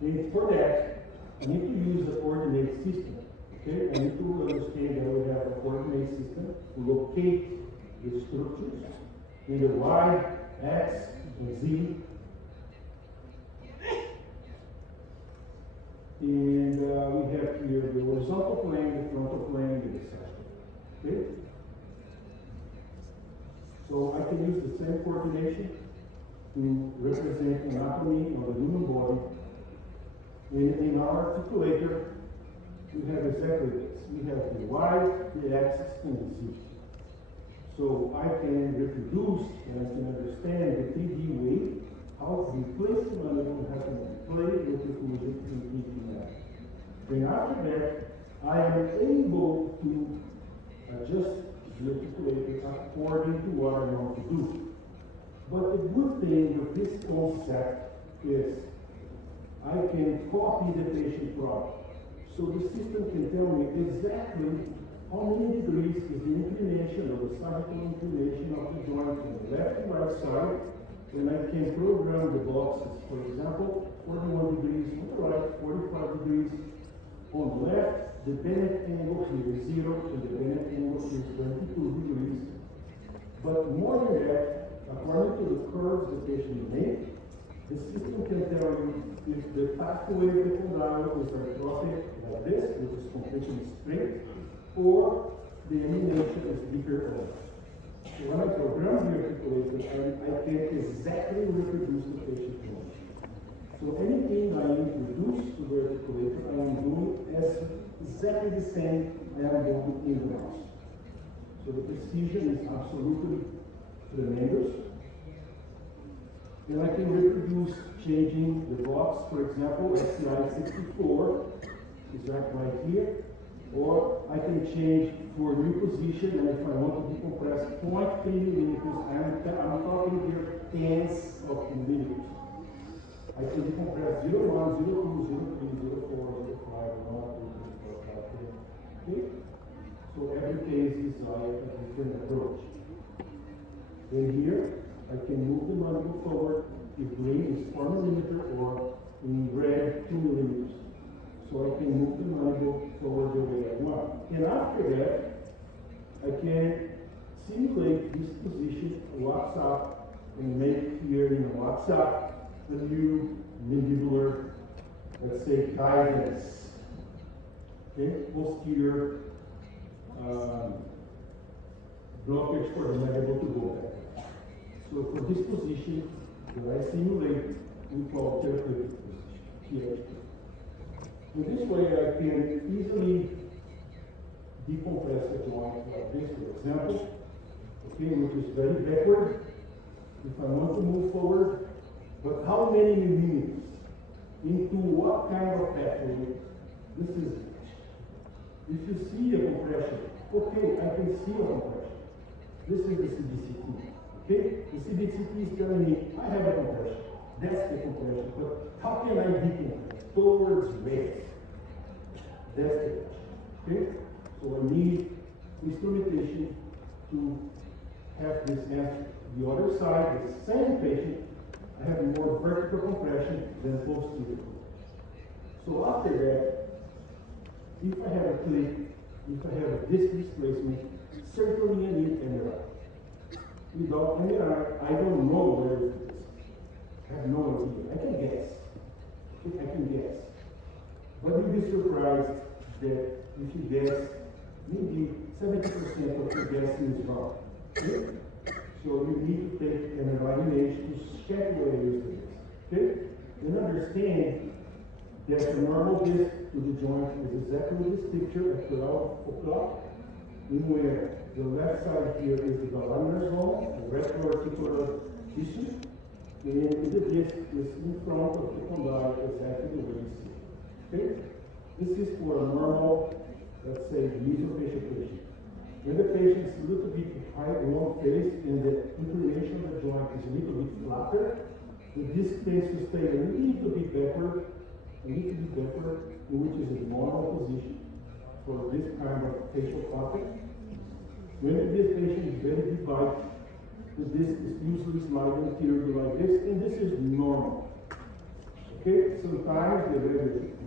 And for that, I need to use a coordinate system. Okay? I need to understand that we have a coordinate system to locate the structures in the Y, X, and Z. And we have here the horizontal plane, the frontal plane, and the section. Okay? So I can use the same coordination to represent anatomy of the human body. In our articulator, we have exactly this. We have the Y, the X, and the Z. So I can reproduce and I can understand the 3D way, how to replace the mandible, how to play with the fluid in 3D manner. Then after that, I am able to adjust the articulator according to what I want to do. But the good thing with this concept is I can copy the patient problem. So the system can tell me exactly how many degrees is the inclination or the sagittal inclination of the joint on the left and right side. And I can program the boxes. For example, 41 degrees on the right, 45 degrees on the left. The Bennett angle here is 0, and the Bennett angle is 22 degrees. But more than that, according to the curves the patient makes, the system can tell you if the pathway of the condyle is arthrostic like this, which is completely straight, or the animation is deeper or less. So when I program the articulator, I can exactly reproduce the patient motion. So anything I introduce to the articulator, I am doing as exactly the same I am doing in the mouse. So the precision is absolutely tremendous. And I can reproduce changing the box, for example, SCI 64 is right here, or I can change for new position, and if I want to decompress 0.3 millimeters, I'm talking here tens of millimeters. I can decompress 0.1, 0.2, 0.3, 0.4, 0.5, 1, 2, 3, 4, 5, 10. Okay? So every case is a different approach. And here, I can move the mandible forward if green is 4 millimeters or in red 2 millimeters. So I can move the mandible forward the way I want. And after that, I can simulate this position, WhatsApp, and make here in WhatsApp a new mandibular, let's say, guidance. Okay, posterior blockage for the mandible to go back. So for this position that I simulate, we call therapeutic position, THP. In this way, I can easily decompress the joint like this, for example, okay, which is very backward. If I want to move forward, but how many millimeters into what kind of pathway? This is it. If you see a compression, okay, I can see a compression. This is the CBCT. Okay? The CBCT is telling me I have a compression. That's the compression. But how can I decompress? Towards where? That's the question. Okay? So I need instrumentation to have this answer. The other side, the same patient, I have more vertical compression than posterior. So after that, if I have a click, if I have a disc displacement, certainly I need MRI. Without MRI, I don't know where it is. I have no idea. I can guess. I can guess. But you'll be surprised that if you guess, maybe 70% of your guessing is wrong. Okay? So you need to take an image to check where it is. Okay? And understand that the normal disc to the joint is exactly this picture at 12 o'clock, in where the left side here is the laminar zone, the retroarticular tissue, And the disc is in front of the condyle exactly the way you see it. Okay? This is for a normal, let's say, mesofacial patient. When the patient is a little bit high long face and the inclination of the joint is a little bit flatter, the disc tends to stay a little bit backward, which is a normal position for this kind of facial contact. When this patient is very device, the disc is usually sliding anteriorly like this, and this is normal. Okay, sometimes the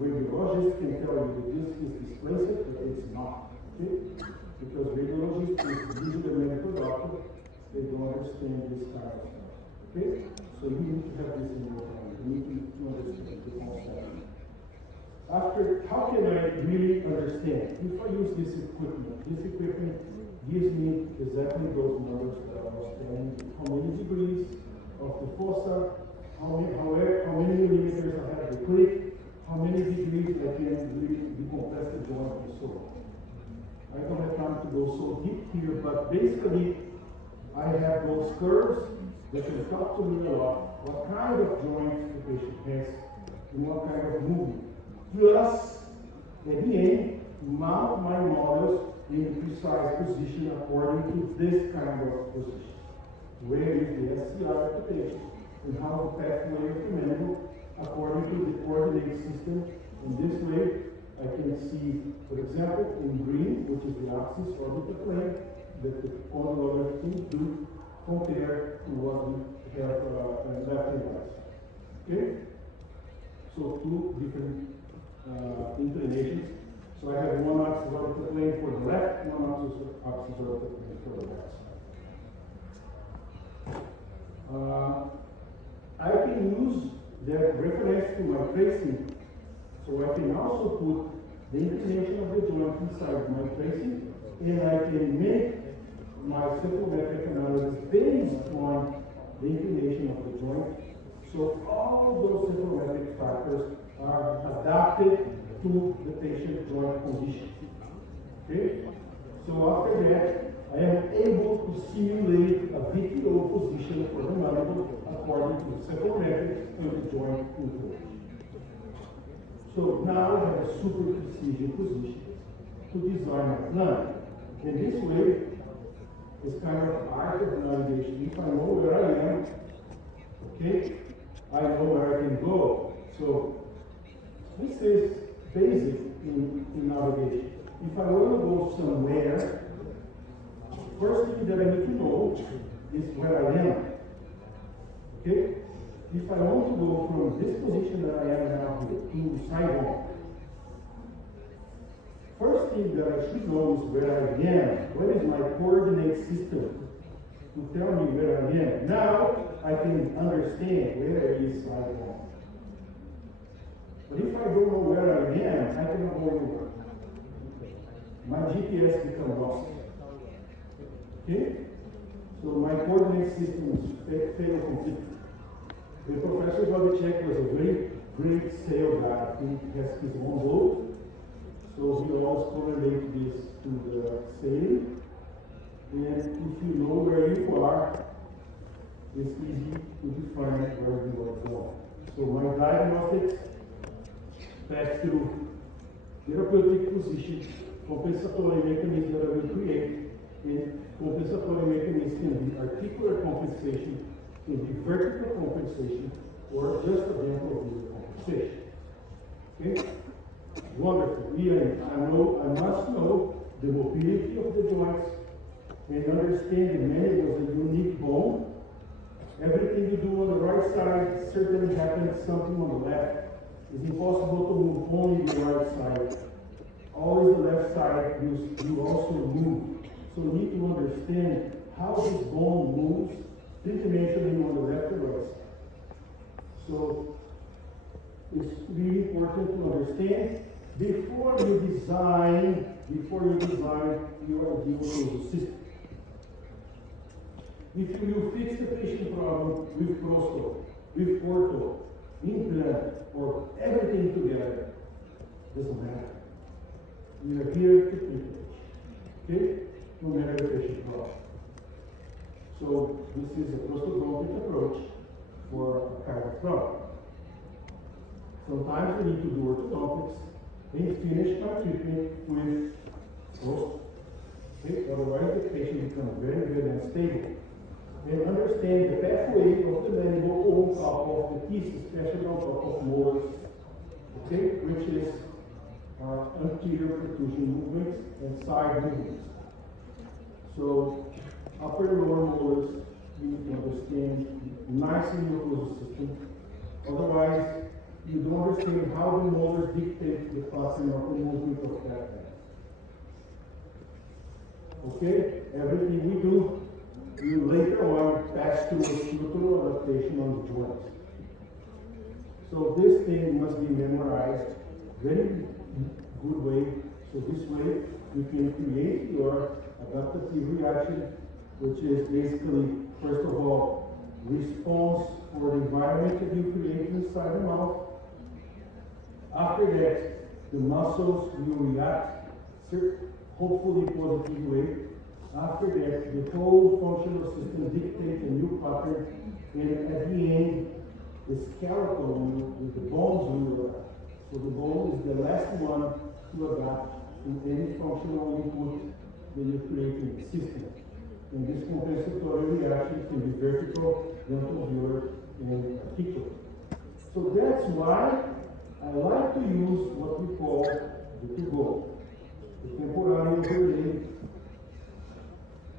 radiologist can tell you the disc is displaced, but it's not. Okay? Because radiologists is usually a medical doctor, they don't understand this kind of stuff. Okay? So you need to have this in your mind. You need to understand the concept. After, how can I really understand? If I use this equipment gives me exactly those numbers that I was telling you. How many degrees of the fossa, how many millimeters I have to click, how many degrees I can really decompress the joint and so on. I don't have time to go so deep here, but basically I have those curves that can talk to me a lot. What kind of joint the patient has and what kind of movement. Plus, at the end, mount my models in a precise position according to this kind of position. Where is the SCI of the patient and how the pathway of the mandible according to the coordinate system. In this way, I can see, for example, in green, which is the axis orbital plane, that the other things do compare to what we have left and right. Okay? So two different inclinations. So I have one axis orbital plane for the left, one axis orbital plane for the right side. I can use that reference to my tracing. So I can also put the inclination of the joint inside my tracing, and I can make my cyclometric analysis based on the inclination of the joint. So all those cyclometric factors are adapted to the patient joint condition. Okay? So after that, I am able to simulate a VTO position for the mandible according to the cyclometric and the joint inclination. So now I have a super precision position to design my plan. And this way, it's kind of art of navigation. If I know where I am, okay, I know where I can go. So this is basic in navigation. If I want to go somewhere, first thing that I need to know is where I am. Okay? If I want to go from this position that I am now here to Saigon, first thing that I should know is where I am. What is my coordinate system to tell me where I am? Now I can understand where is Saigon. But if I don't know where I am, I cannot go anywhere. My GPS becomes lost. Okay? So my coordinate system fail completely. The Professor Bobicek was a very great sail guy. He has his own boat, so he always correlates this to the sailing. And if you know where you are, it's easy to define where you are going. So my diagnostics pass through therapeutic position, compensatory mechanism that I will create, and compensatory mechanism can be articular compensation, can be vertical compensation, or just a dental view compensation. Okay? Wonderful. I must know the mobility of the joints and understand the mandible is a unique bone. Everything you do on the right side certainly happens something on the left. It's impossible to move only the right side. Always the left side, you also move. So you need to understand how this bone moves, three-dimensionally on the left and right side. So it's really important to understand before you design your ideal system. If you fix the patient problem with prosto, with ortho, implant, or everything together, doesn't matter. We are here to treat the patient. Okay? No matter the patient problem. So this is a prostodontic approach for from. Sometimes we need to do orthodontics and finish our treatment with post. Okay? Otherwise, the patient becomes very, very unstable. And understand the pathway of the mandible on top of the teeth, especially on top of molars, okay, which is anterior protrusion movements and side movements. So, upper and lower molars, you need to understand nicely your occlusal system. Otherwise, you don't understand how the molars dictate the pattern of the movement of that hand. Okay, everything we do, you later on pass through a structural adaptation on the joints. So this thing must be memorized very good way. So this way you can create your adaptive reaction, which is basically, first of all, response for the environment that you create inside the mouth. After that, the muscles will react, hopefully positive way. After that, the whole functional system dictates a new pattern, and at the end, the skeletal with the bones will adapt. So the bone is the last one to adapt to any functional input that you create in the system. And this compensatory reaction can be vertical, dental, and articular. So that's why I like to use what we call the to-go, the temporary overlay,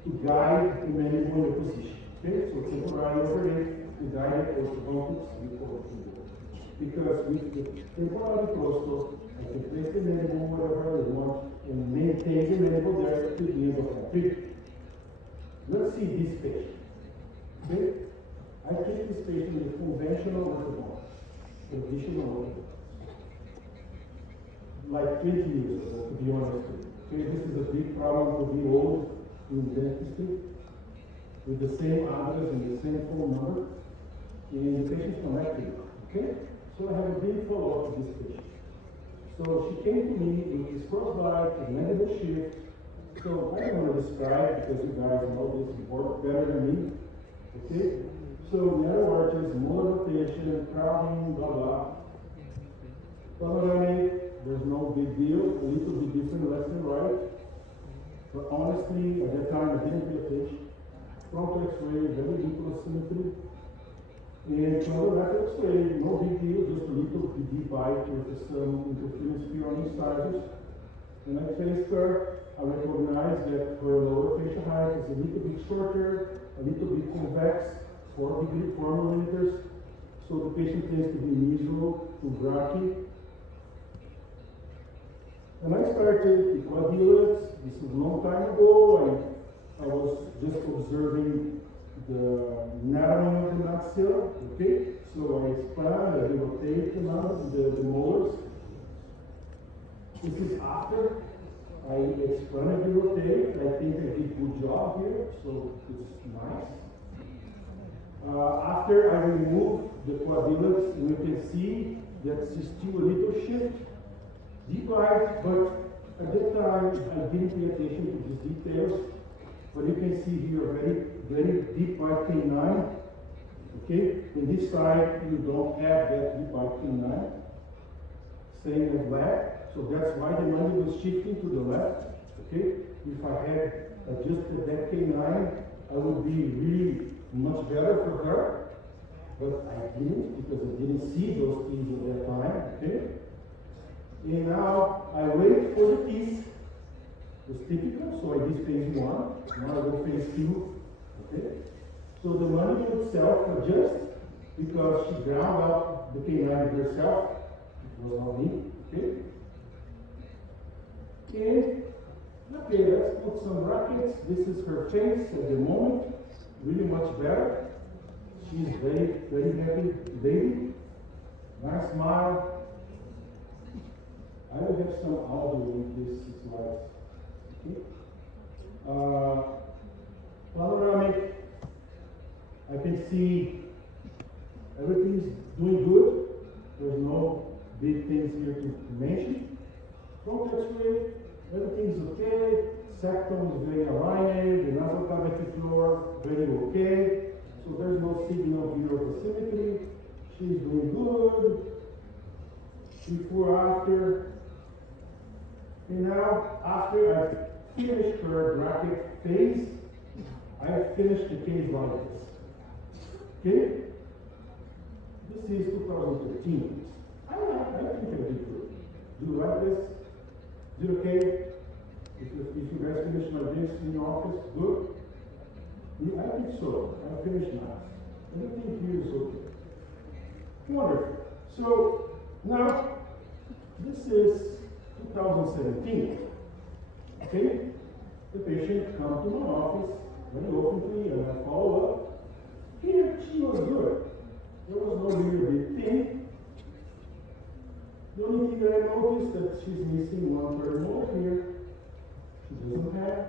to guide the mandible in the position. Okay, so temporary overlay to guide the orthodontics, we call it to-go. Because with the temporary prosto, I can place the mandible wherever I want and maintain the mandible there to the end of my treatment. Let's see this patient. Okay? I treat this patient with conventional orthodontics, traditional orthodontics. Like 20 years ago, to be honest with you. Okay, this is a big problem to be old in dentistry, with the same address and the same phone number, and the patient's connected. Okay? So I have a big follow-up with this patient. So she came to me with this crossbite, a mandible shift. So I don't want to describe because you guys know this work better than me. Okay? So narrow arches, molar rotation, crowding, blah blah. Panoramic, there's no big deal, a little bit different left and right. But honestly, at that time I didn't pay attention. Front X-ray, very little asymmetry. And from the left X-ray, no big deal, just a little deep bite with some interference here on incisors. When I faced her, I recognized that her lower facial height is a little bit shorter, a little bit convex, 4 millimeters. So the patient tends to be nasal to brachy. And I started the quadrilates. This was a long time ago. I was just observing the narrowing of the maxilla. Okay, so I expand, I rotate the molars. This is after I expanded the rotate. I think I did a good job here, so it's nice. After I remove the quadrilates, we can see that it's still a little shift. Deep bite, but at that time I didn't pay attention to these details. But you can see here very, very deep bite canine. Okay, in this side you don't have that deep bite canine. Same as left, so that's why the mandible is shifting to the left. Okay, if I had adjusted that canine, I would be really much better for her. But I didn't because I didn't see those things at that time. Okay. And now I wait for the teeth. It's typical, so I did phase 1. Now I go phase 2. Okay? So the mandible itself adjusts because she ground up the canine herself. It was not me. Okay? And okay, let's put some brackets. This is her face at the moment. Really much better. She's very, very happy baby. Nice smile. I will have some audio in this slide. Okay. Panoramic. I can see everything's doing good. There's no big things here to mention. Front X-ray, everything's okay. Septum is very aligned. The nasal cavity floor very okay. So there's no signal here of asymmetry. She's doing good. Before, after. And now, after I finish her bracket phase, I finish the case like this. Okay? This is 2013. I think I did good. Do you like this? Is it okay? If you guys finish like this in your office, good? Yeah, I think so. I finished nice. Everything here is okay. Wonderful. So now, this is 2017. Okay? The patient comes to my office very openly and I follow up. Here, she was good. There was no really big thing. The only thing that I noticed that she's missing one third more here. She doesn't have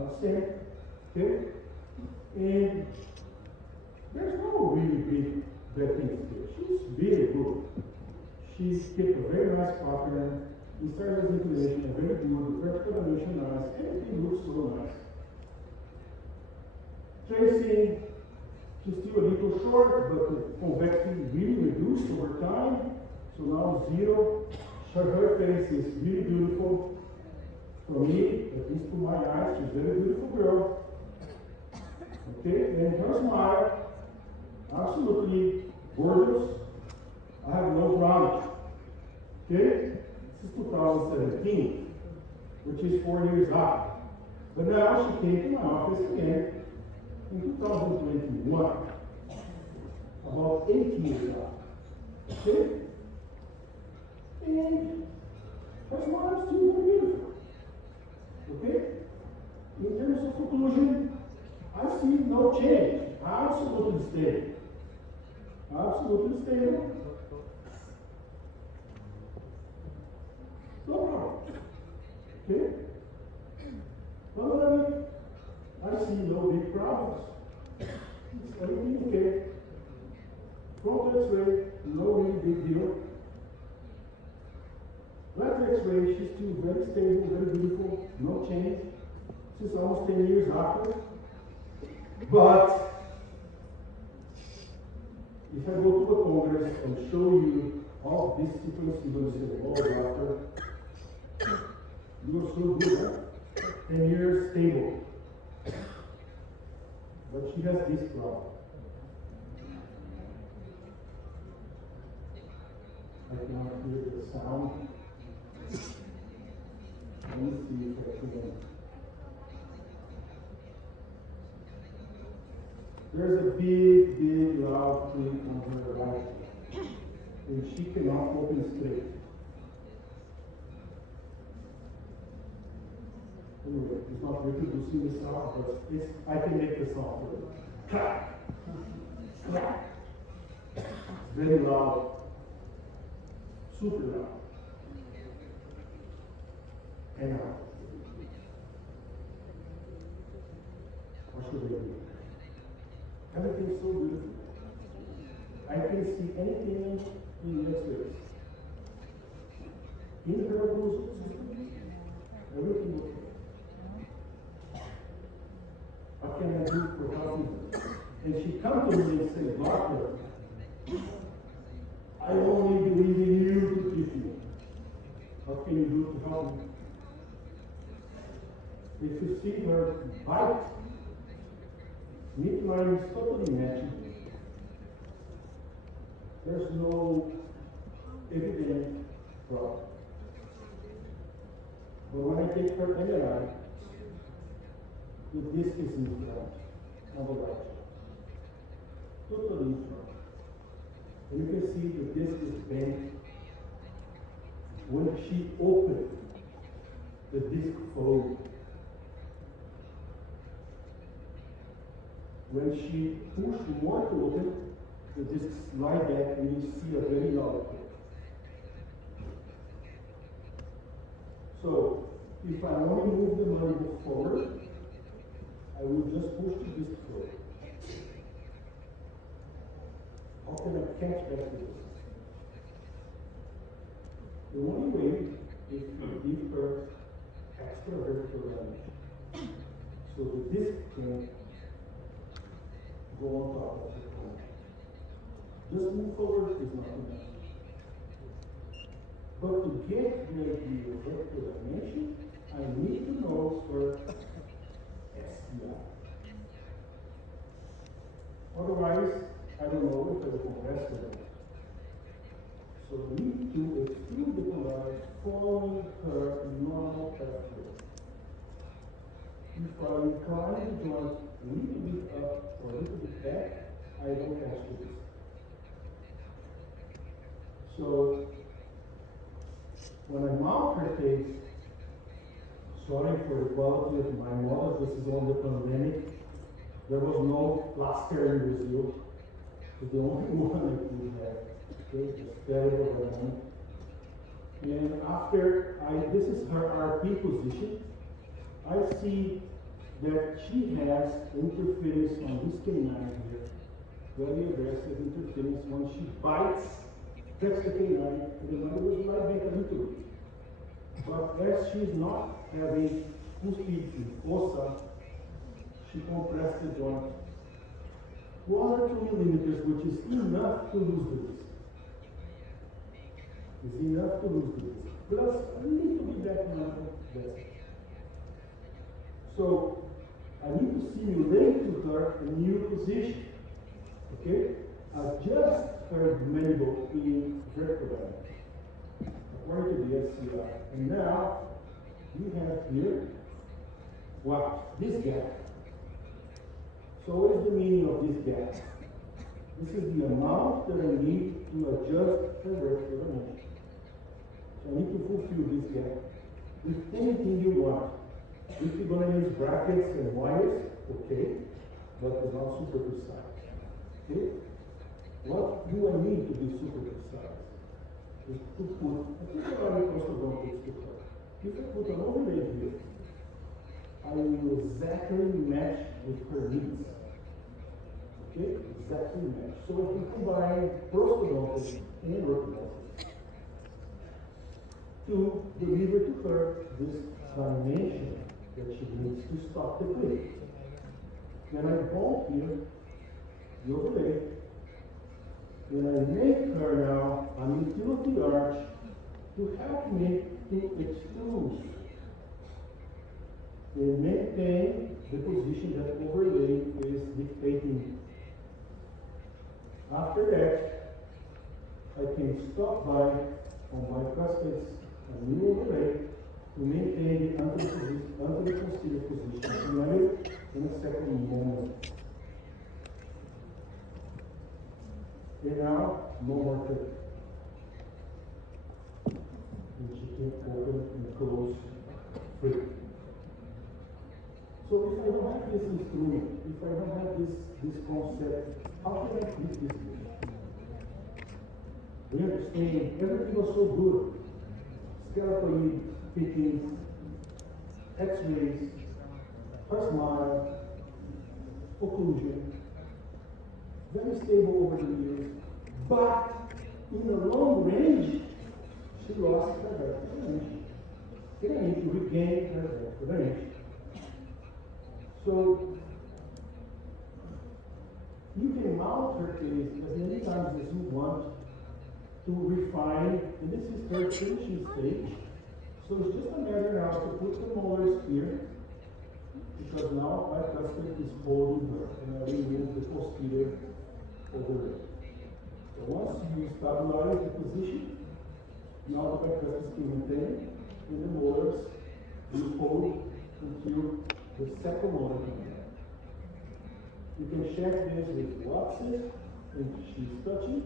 upstate. Okay? And there's no really big bad things here. She's very good. She's kept a very nice pattern. Inserted inclination, very good. Vertical dimension nice. Everything looks so nice. Tracing, she's still a little short, but the convexity really reduced over time. So now 0. Her face is really beautiful. For me, at least to my eyes, she's a very beautiful girl. Okay, and her smile, absolutely gorgeous. I have no problem. Okay, this is 2017, which is 4 years after. But now she came to my office again in 2021, about 8 years after. Okay, and her smile is still very beautiful. Okay, in terms of conclusion, I see no change. Absolutely stable. Absolutely stable. No problem. Okay? Panoramic, I see no big problems. It's everything okay. Front X-ray, no really big deal. Left X-ray, she's still very stable, very beautiful, no change. This is almost 10 years after. But if I go to the Congress and show you all this sequence, you're going to say, oh, doctor, you're so good, huh? 10 years stable. But she has this problem. I cannot hear the sound. Let me see if I can. There's a big, big, loud thing on her right, and she cannot open straight. Anyway, it's not reproducing the sound, but I can make the sound for it. Clack! Clack! Very loud. Super loud. And now, what should I do? Everything is so beautiful. I can see anything in the X-rays. In the parables, everything okay. What can I do for helping her? And she comes to me and says, doctor, I only believe in you to treat me. What can you do to help me? If you see her bite, midline is totally matching. There's no evident problem. But when I take her MRI, the disc is in front, on the right. Totally in front. And you can see the disc is bent. When she opened, the disc folded. When she pushed more to open, the disc slide back and you see a very loud click. So, if I only move the mandible forward, I will just push the disc forward. How can I catch back the disc? The only way is to give her extra vertical dimension. So the disc can go on top of the cone. Just move forward is not enough. But to get the idea of vertical dimension, I need to know first SDI. Otherwise, I don't know if I will compress or not. So I need to extrude the conductor following her normal pathway. If I incline the joint a little bit up or a little bit back, I don't catch this. So when I mount her case, sorry for the quality of my model, this is on the pandemic. There was no plaster in Brazil. It's the only one I could have. Okay, it's terrible at the moment. And after this is her RP position, I see that she has interference on this canine here. Very aggressive interference. When she bites, that's the canine, and the mother will right back a little bit. But as she's not having full speed in fossa, she compressed the joint 1 or 2 millimeters, which is enough to lose the disc. It's enough to lose the disc. Plus a little bit back now, that's it. So I need to simulate to her a new position. Okay? Adjust her mandible in vertical dimension according to the SCI. And now you have here what? This gap. So what is the meaning of this gap? This is the amount that I need to adjust her vertical dimension. So I need to fulfill this gap with anything you want. If you're going to use brackets and wires, okay, but it's not super precise. Okay? What do I need to be super precise? Is to put, I think a lot of prosthodontics to her. If I put an overlay here, I will exactly match with her needs. Okay? Exactly match. So I can combine prosthodontics and orthodontics to deliver to her this dimension that she needs to stop the clip. Then I bump here, the overlay, then I make her now an utility arch to help me to extrude and maintain the position that overlay is dictating. After that, I can stop by on my caskets a new overlay to maintain the anterior-posterior position. And I will in a second moment. And now, no more clip. And she can open and close free. So if I don't have this instrument, if I don't have this concept, how can I treat this thing? We understand everything was so good. Scalpel picking, x-rays, her smile, occlusion, very stable over the years, but in the long range, she lost her vertical range. She didn't need to regain her vertical range. So you can mount her case as many times as you want to refine, and this is her finishing stage. So it's just a matter now to put the molars here, because now my custom is holding her, and I remove the posterior overlay. So once you stabilize the position, now the custom can maintain, and the molars will hold until the second molar comes out. You can check this with Watson, if she's touching,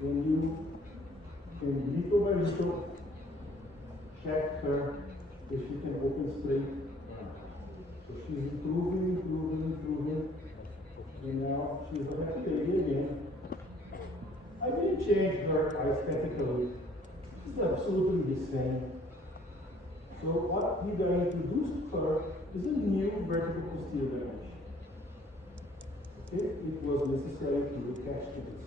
and you can little by little check her if she can open straight. So she's improving, and now she's a happy lady again. I didn't change her aesthetically. She's absolutely the same. So what did I introduce to her is a new vertical posterior dimension. Okay, it was necessary to attach to this.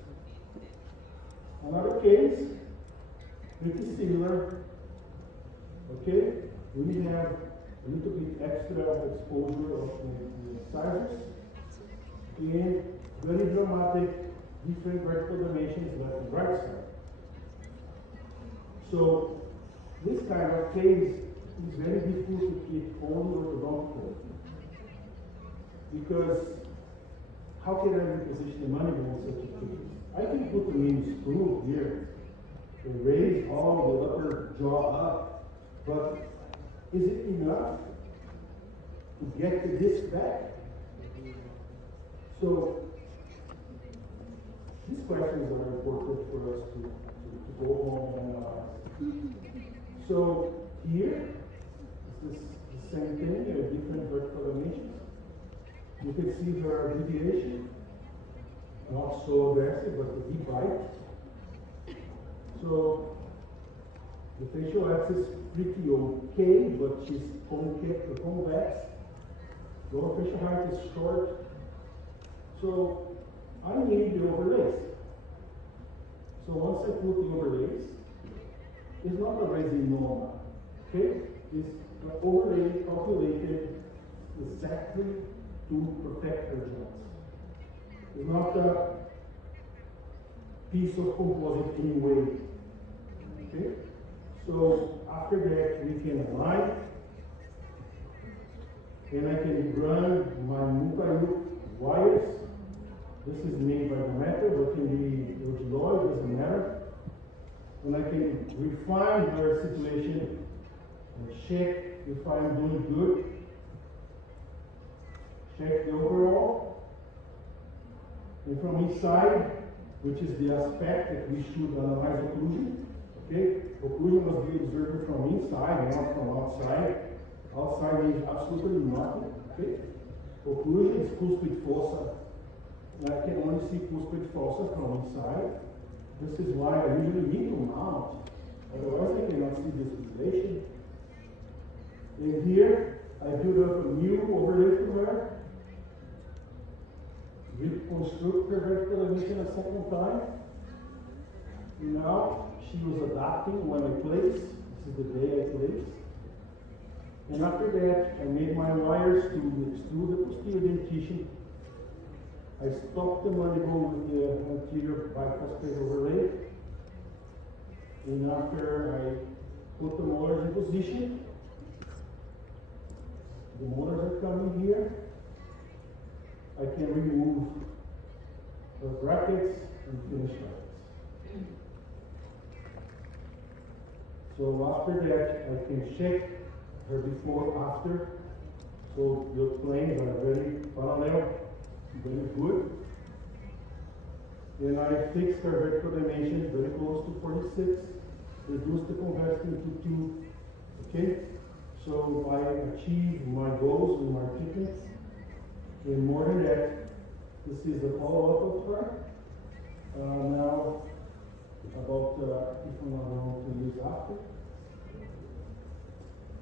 Another case, pretty similar. Okay, we have a little bit extra exposure of the incisors, and very dramatic different vertical dimensions left and right side. So this kind of case is very difficult to keep only orthodontical. Because how can I reposition the mandible in such a case? I can put a main screw here and raise all the upper jaw up, but is it enough to get the disc back? So these questions are important for us to go home and analyze. So here is the same thing, different vertical dimensions. You can see there are deviation, not so aggressive, but the deep bite. So the facial axis pretty okay, but she's convex. Lower facial height is short. So I need the overlays. So once I put the overlays, it's not a resinoma, okay? It's an overlay calculated exactly to protect her joints. It's not a piece of composite anyway. Okay? So after that we can align, and I can run my multi-loop wires. This is made by the metal, but can be alloy, doesn't matter. And I can refine her situation and check if I'm doing good. Check the overall. And from inside, which is the aspect that we should analyze occlusion. Okay? Occlusion must be observed from inside, not from outside. Outside means absolutely nothing. Okay? Occlusion is cuspid fossa. And I can only see cuspid fossa from inside. This is why I usually need to mount. Otherwise I cannot see this relation. And here, I build up a new overlay for her. Reconstruct her vertical dimension a second time. Now she was adapting when I placed. This is the day I placed. And after that, I made my wires to extrude the posterior dentition. I stopped the mandible with the anterior bicuspid overlay. And after I put the molars in position, the molars are coming here. I can remove the brackets and finish brackets. So after that, I can check her before, after. So the planes are very parallel, very good. Then I fix her vertical dimension very close to 46, reduce the convexity to 2. Okay? So I achieve my goals with my treatments. And more than that, this is a follow-up of her. Now, about if I'm not going to use after.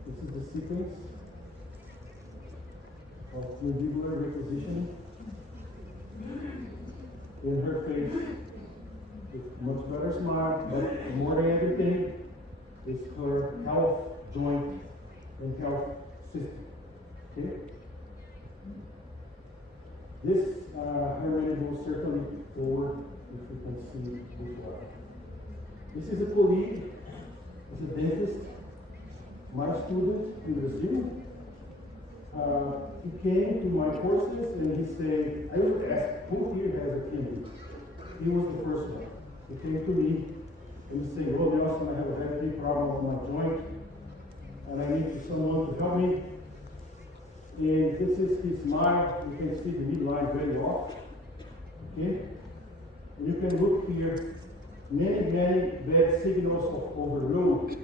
This is the sequence of mandibular repositioning. In her face, with much better smile, but more than everything, is her health, joint, and health system. Okay? This hermeneutic will certainly forward, if you can see before. This is a colleague, is a dentist, my student in Brazil. He came to my courses and he said, I would ask, who here has a kidney? He was the first one. He came to me and he said, oh, Nelson, I have a very big problem with my joint and I need someone to help me. And this is his smile. You can see the midline very off. Okay? And you can look here, many bad signals of overload.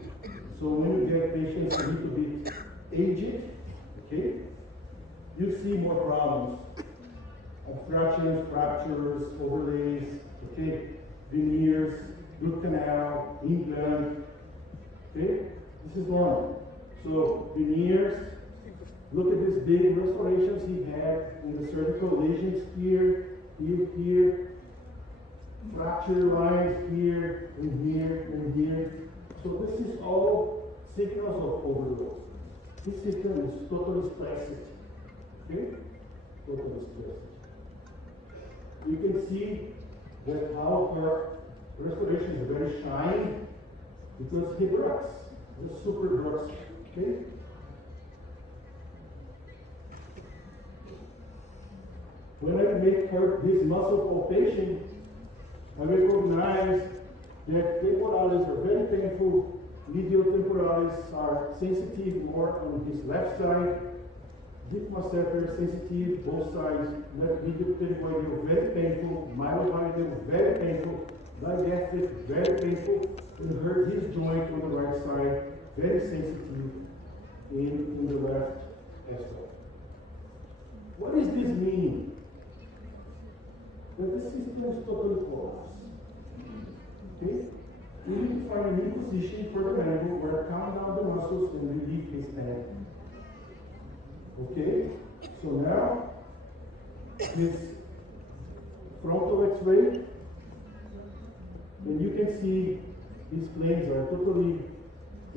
So when you get patients a little bit aged, okay, you see more problems. Obstructions, fractures, overlays, okay, veneers, root canal, implant. Okay? This is normal. So veneers, look at these big restorations he had in the cervical lesions here, here, fracture lines here, and here, and here. So this is all signals of overload. This system is totally spliced. Okay? Totally spliced. You can see that how her restoration is very shiny because he works. He's super works. Okay? When I make her this muscle palpation, I recognize that temporalis are very painful, medial temporalis are sensitive more on his left side, deep masseter sensitive, both sides, left medial temporal very painful, mylohyoidal very painful, digastric very painful, and her his joint on the right side very sensitive in the left as well. What does this mean? That the system is totally collapsed. Okay? We need to find a new position for the mandible where calm down the muscles and relieve his head. Okay? So now, this frontal X-ray, and you can see these planes are totally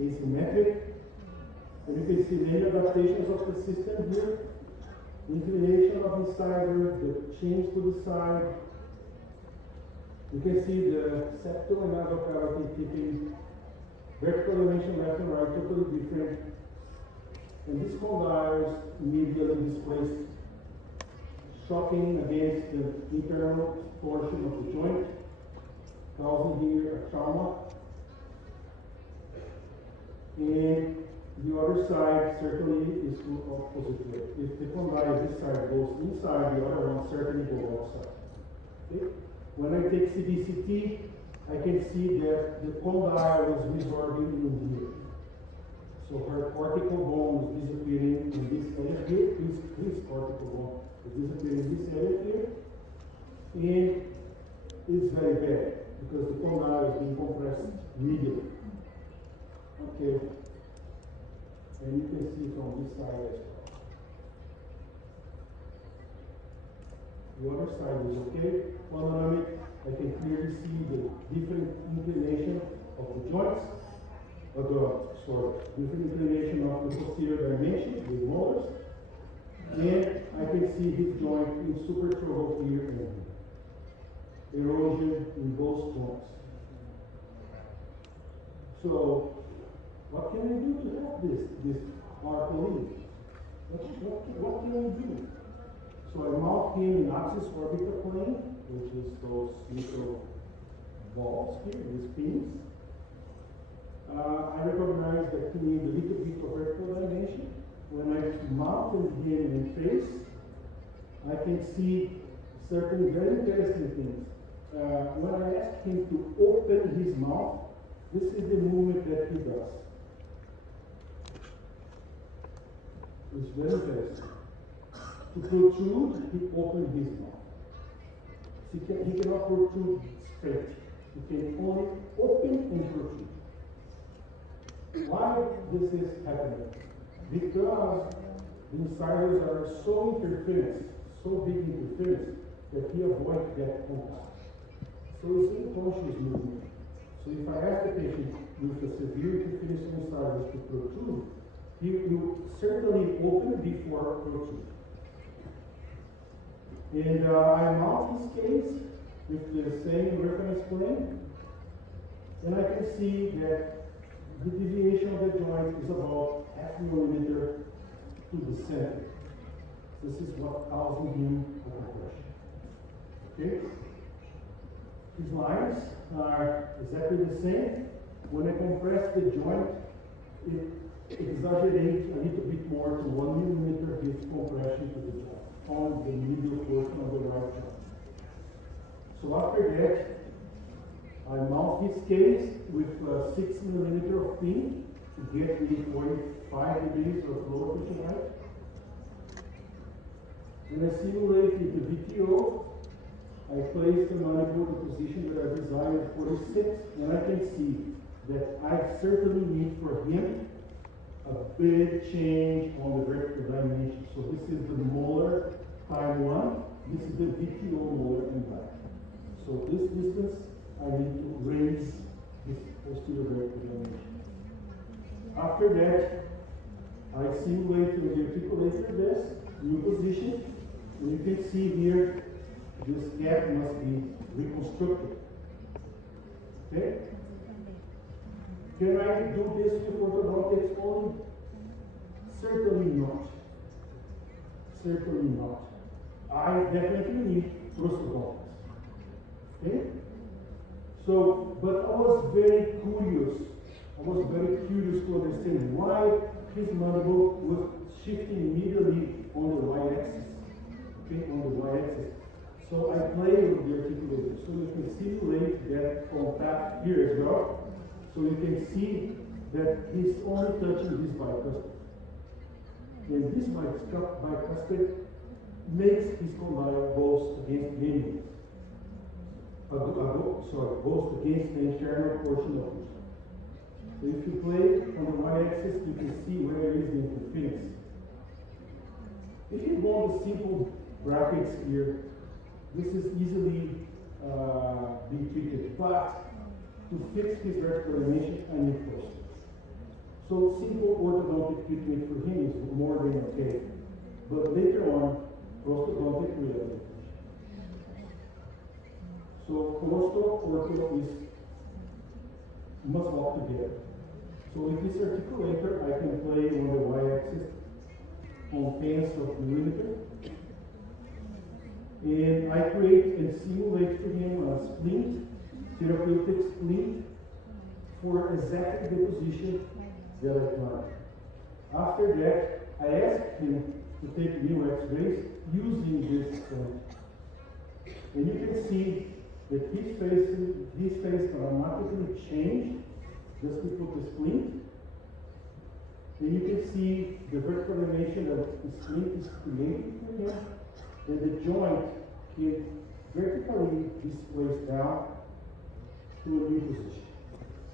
asymmetric. And you can see many adaptations of the system here. Inclination of incisor, the change to the side. You can see the septal and nasal cavity keeping vertical elevation left and right, totally different. And these condyles immediately displaced, shocking against the internal portion of the joint, causing here a trauma. And the other side certainly is the opposite way. If the condyle this side goes inside, the other one certainly goes outside. Okay? When I take CBCT, I can see that the condyle is resorbing in here. So her cortical bone is disappearing in this area here. This cortical bone is disappearing in this area here. And it's very bad because the condyle is being compressed medially. Okay. And you can see from this side as well. The other side is okay. Panoramic, I can clearly see the different inclination of the joints, different inclination of the posterior dimension, the molars, and I can see his joint in supertrophic here and here. Erosion in both joints. So, what can we do to help this heart lead? What can we do? So I mount him in axis orbital plane, which is those little balls here, these pins. I recognize that he needs a little bit of vertical dimension. When I mount him in face, I can see certain very interesting things. When I ask him to open his mouth, this is the movement that he does. It's very interesting. To protrude, he opens his mouth. He cannot protrude straight. He can only open and protrude. Why this is happening? Because the incisors are so interference, so big interference, that he avoids that point. So it's unconscious movement. So if I ask the patient with a severe interference on incisors to protrude, he will certainly open before protrude. And I mount his case with the same reference plane, and I can see that the deviation of the joint is about 0.5 millimeter to the center. This is what causes him a compression. Okay? His lines are exactly the same. When I compress the joint, it exaggerates a little bit more to 1 millimeter his compression to the joint on the medial portion of the right joint. So after that, I mount his case with 6 millimeter of pin to get the 45 degrees of lower pitching height. When I simulate the VTO, I place the mandible in the position that I desired 46, and I can see that I certainly need for him a big change on the vertical dimension. So this is the molar time 1. This is the VTO molar in back. So this distance, I need to raise this posterior vertical dimension. After that, I simulate with the articulator this new position, and you can see here this gap must be reconstructed. Okay? Can I do this with orthodontics only? Certainly not. Certainly not. I definitely need prosthodontics. Okay? So, but I was very curious. I was very curious to understand why his mandible was shifting immediately on the y-axis. Okay, on the y-axis. So I play with the articulator. So you can simulate that contact here as well. So you can see that he's only touching this bicuspid. And this bicuspid makes his condyle both against the both against the internal portion of it. So if you play on the y-axis, you can see where is the interference. If you want the simple brackets here, this is easily be treated, but to fix his vertical animation, I need prosthodontics. So simple orthodontic treatment for him is more than okay, but later on, prosthodontic rehabilitation. So ortho is must walk together. So with this articulator, I can play on the y-axis on tenths of millimeter. And I create and simulate for him a splint, therapeutic splint, for exactly the position that I planned. After that, I ask him to take new x-rays using this splint. And you can see that his face dramatically changed just to put the splint. And you can see the vertical animation that the splint is creating for him. And the joint can vertically displace down to a new position.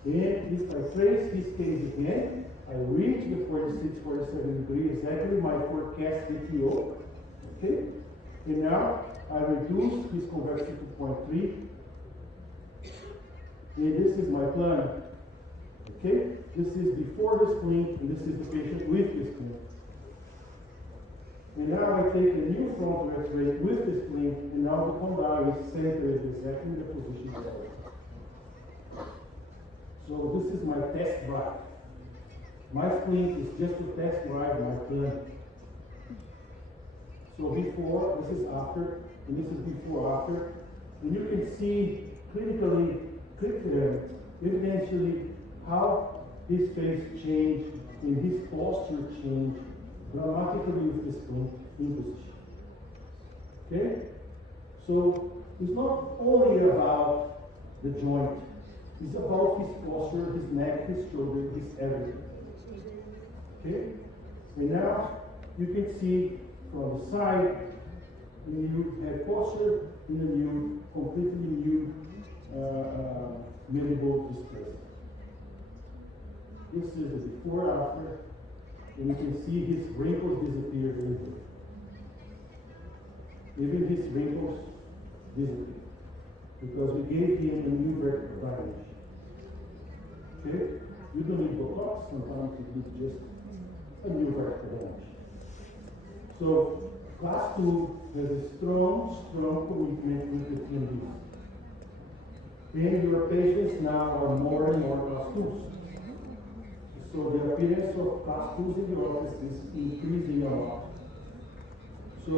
And if I trace his case again, I reach the 46, 47 degree, exactly my forecast VTO. Okay? And now I reduce his convexity to 0.3. And this is my plan. Okay? This is before the splint, and this is the patient with the splint. And now I take a new frontal X-ray with the splint, and now the condyle is centered exactly in the position that I want. So this is my test drive. My splint is just to test drive my plan. So before, this is after, and this is before after. And you can see clinically, evidentially, how his face changed and his posture changed dramatically with the splint in position. Okay? So it's not only about the joint, it's about his posture, his neck, his shoulder, his everything. Okay? And now you can see from the side, you have posture in a new, completely new mandible displacement. This is the before after, and you can see his wrinkles disappear very quickly. Even his wrinkles disappear because we gave him a new vertical dimension. Okay? You don't need Botox, sometimes you need just a new vertical dimension. So, class 2 has a strong commitment with the TMD. And your patients now are more and more class 2s. So the appearance of class 2s in the office is increasing a lot. So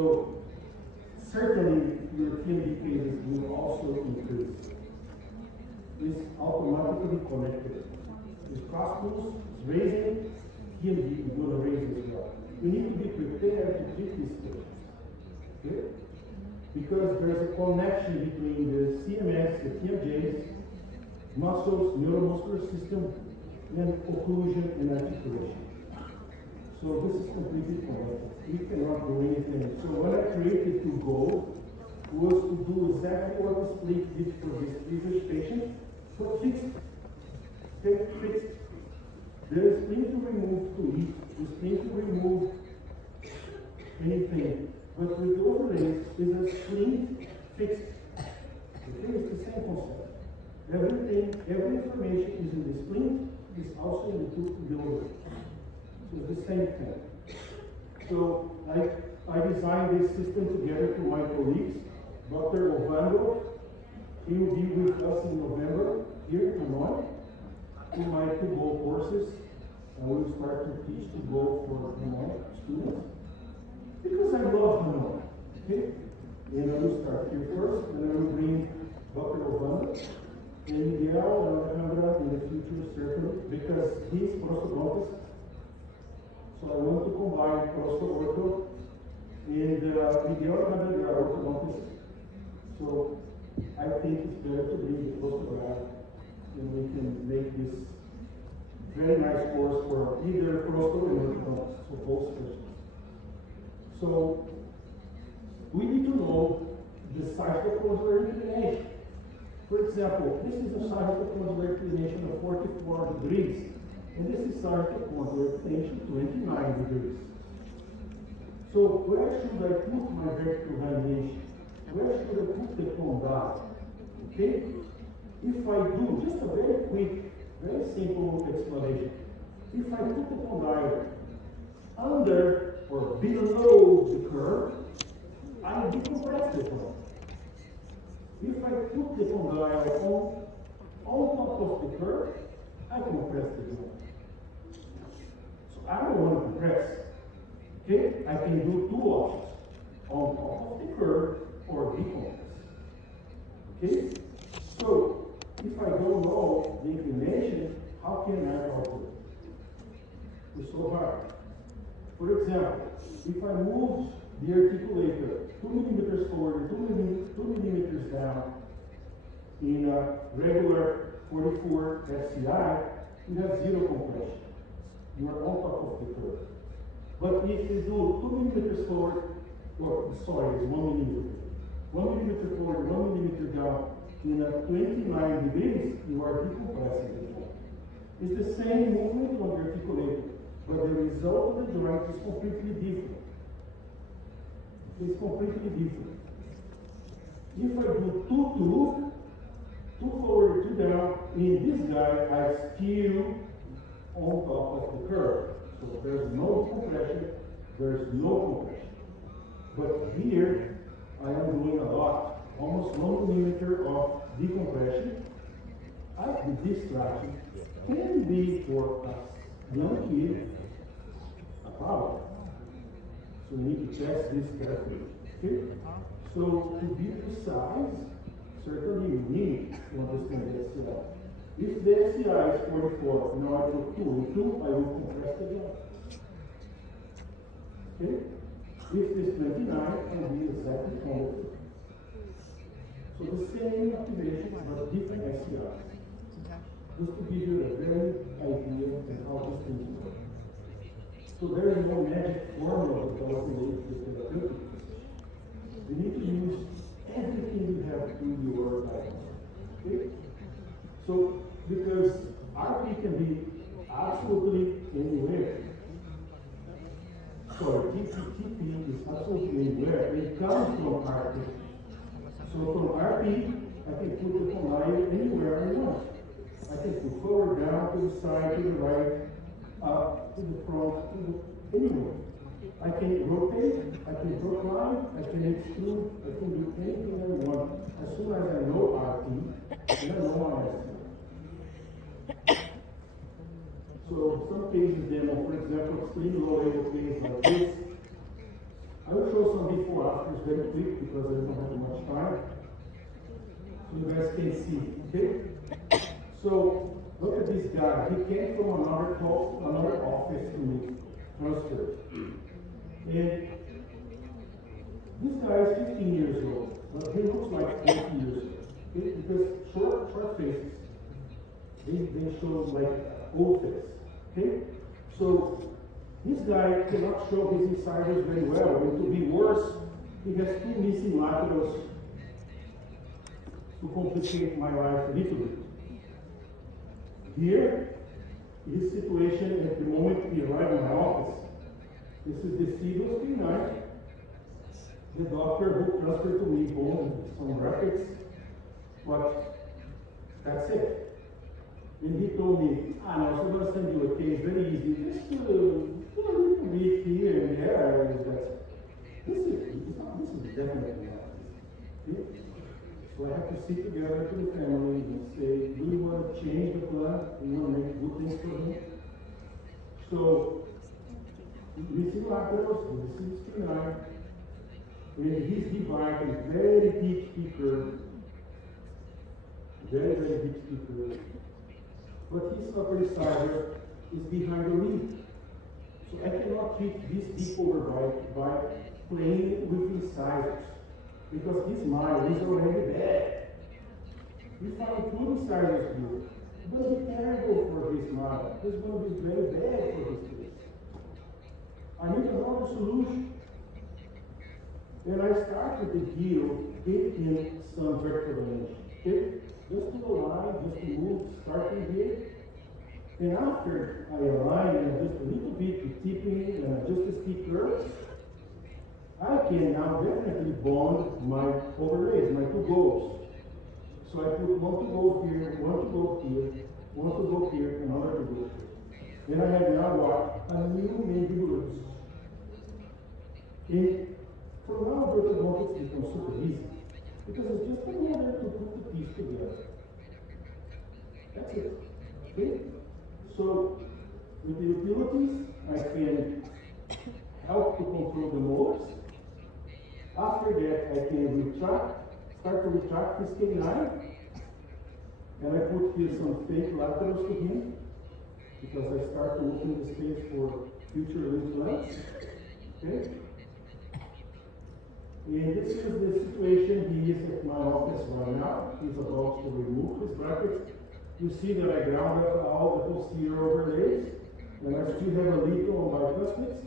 certainly your TMD cases will also increase. It's automatically connected. If class 2s is raising, TMD is going to raise as well. You need to be prepared to treat these patients. Okay? Because there's a connection between the CMS, the TMJs, muscles, neuromuscular system, and occlusion and articulation. So this is completely connected. We cannot do anything. So what I created to go was to do exactly what the split did for this previous patient, but fixed. Okay, fixed. There is nothing to remove to eat. There's nothing to remove anything. But with the overlays is a splint fixed. Okay, it's the same concept. Everything, every information is in the splint, is also in the tooth of the overlay. So it's the same thing. So I designed this system together with my colleagues, Dr. Ovando, he will be with us in November here in Hanoi in my to-go courses. I will start to teach to go for Hanoi students because I love Hanoi. Okay? And I will start here first, and I will bring Dr. Ovando and Miguel and Alejandra in the future, certainly, because he's prosthodontist. So I want to combine prosto-ortho and Miguel and Alejandra are orthodontists. So I think it's better to bring the prosto guy, and we can make this very nice course for either prosto and orthodontists, so both specialists. So we need to know the sagittal condylar inclination. For example, this is a sagittal condylar inclination of 44 degrees, and this is sagittal condylar inclination 29 degrees. So where should I put my vertical herniation? Where should I put the condyle? Okay? If I do just a very quick, very simple explanation. If I put the condyle under or below the curve, I decompress the bone. If I put the condyle on top of the curve, I compress the bone. So I don't want to compress. Okay? I can do two options. On top of the curve or decompress. Okay? So if I don't know the inclination, how can I alter it? It's so hard. For example, if I move the articulator 2 millimeters forward, 2 millimeters down in a regular 44 FCI, you have zero compression. You are on top of the curve. But if you do 2 millimeters forward, or sorry, it's 1 millimeter. 1 millimeter forward, 1 millimeter down in a 29 degrees, you are decompressing the joint. It's the same movement on the articulator, but the result of the joint is completely different. It's completely different. If I do two forward, two down, in this guy, I still on top of the curve. So there's no compression, there's no compression. But here, I am doing a lot, almost 1 millimeter of decompression. The distraction can be for a young kid a problem. So we need to test this carefully. Okay? So to be precise, certainly you need to understand the SCI. If the SCI is 44, now I put 2 and 2, I will compress the joint. Okay? If this 29, can be exactly 20. So the same activation, but different SCIs. Just to give you a very idea of how this thing works. So there is no magic formula to calculate the therapeutic position. You need to use everything you have to your diagnosis. Okay? So, because RP can be absolutely anywhere. Sorry, TP is absolutely anywhere. It comes from RP. So from RP, I can put the condyle anywhere I want. I can put forward, down, to the side, to the right, up, to the front, anywhere. I can rotate, I can procline, I can extrude, I can do anything I want. As soon as I know RP, then I know my SCI. So some cases demo, for example, extreme low label case like this. I will show some before afters very quick because I don't have much time. So you guys can see, okay? So look at this guy. He came from another office to me, transferred. And this guy is 15 years old, but he looks like 40 years old. Okay? Because short faces, they show like old face. Okay? So this guy cannot show his incisors very well. And to be worse, he has 2 missing laterals to complicate my life a little bit. Here, his situation at the moment he arrived in my office. This is the Seagulls P9. The doctor who transferred to me bone some brackets, but that's it. And he told me, no, so I'm going to send you a case, very easy. Just a little bit here and there. This is definitely not easy. Okay? So I have to sit together to the family and say, do you want to change the plan? Do you want to make good things for him? So we see laterals, we see spinal, and his device is very deep speaker, very deep speaker. But his upper incisor is behind the lip. So I cannot treat this deep overbite by playing with incisors, because his mind is already bad. If I put incisors here, it's going to be terrible for his mind. It's going to be very bad for his case. I need another solution. And I started the deal, gave him some vertical dimension. Okay? Just to align, just to move, starting here. And after I align and adjust a little bit the tipping and adjust the speaker, I can now definitely bond my overlays, my two goals. So I put one to go here, one to go here, one to go here, and another to go here. Then I have now what? A new mandibulus. And from now on, the orthodontics becomes super easy, because it's just another to put the piece together. That's it. Okay? So, with the utilities, I can help to control the molars. After that, I can start to retract his canine, and I put here some fake laterals to him, because I start to open the space for future implants. Okay? And this is the situation he is at my office right now. He's about to remove his brackets. You see that I ground up all the posterior overlays, and I still have a little on my cuspids.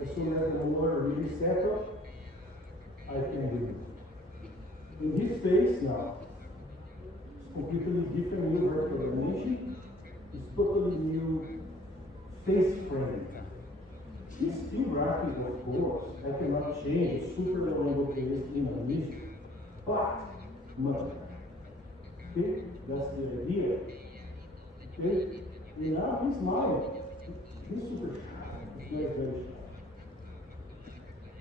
As soon as the molar really set up, I can remove. In his face now, it's completely different new vertical dimension. It's totally new face frame. He's still rapid, of course. I cannot change a super low angle face in a list, but much better. Okay? That's the idea. Okay? And now he's smiling. He's super shy. He's very shy.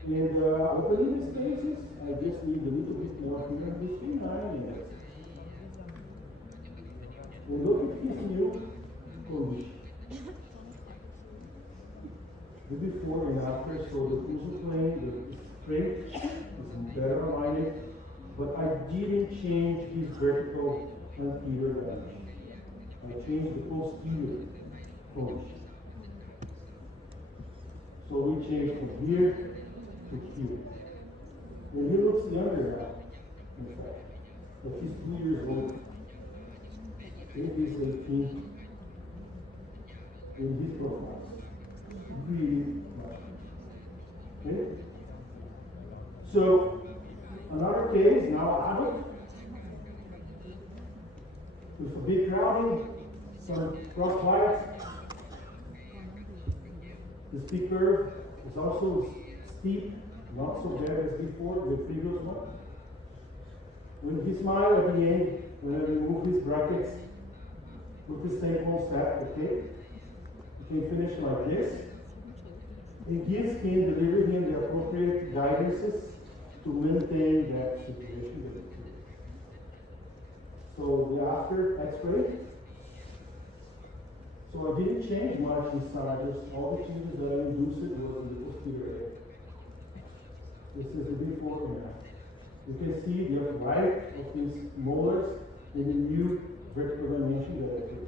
And opening the spaces, I just need a little bit more here. He's behind it. And look at his new condition. The before and after, so the fusion plane, the straight is better aligned, but I didn't change his vertical anterior dimension. I changed the posterior condition. So we changed from here to here. And he looks younger now, in fact. But he's 2 years old. Maybe he's 18. In his profile. Really much. Okay? So, another case, now adult, with a big crowding, some cross bias. The steep curve is also steep, not so bad as before, the previous one. When he smiles at the end, when I remove his brackets, with the same concept, okay? You can finish like this. It gives him, deliver him the appropriate guidances to maintain that situation. So the after X-ray. So I didn't change much inside. Just all the changes that I induced was in the posterior area. This is the before and after. You can see the right of these molars in the new vertical dimension that I did.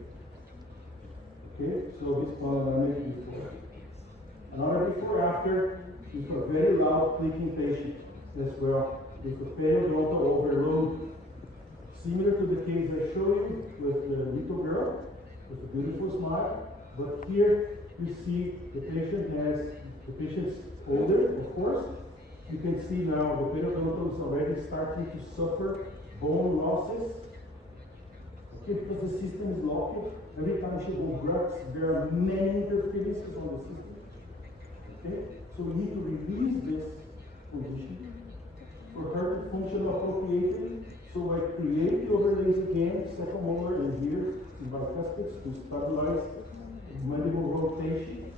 Okay, so this panoramic before. Another before after is a very loud clicking patient as well, with a periodontal overload, similar to the case I showed you with the little girl with a beautiful smile. But here you see the patient's older, of course. You can see now the periodontal is already starting to suffer bone losses. Okay, because the system is locked. Every time she goes drugs, there are many interferences on the system. Okay? So we need to release this condition for her to function appropriately. So I create the overlays again, second molar and here in bicuspids to stabilize mandible rotation.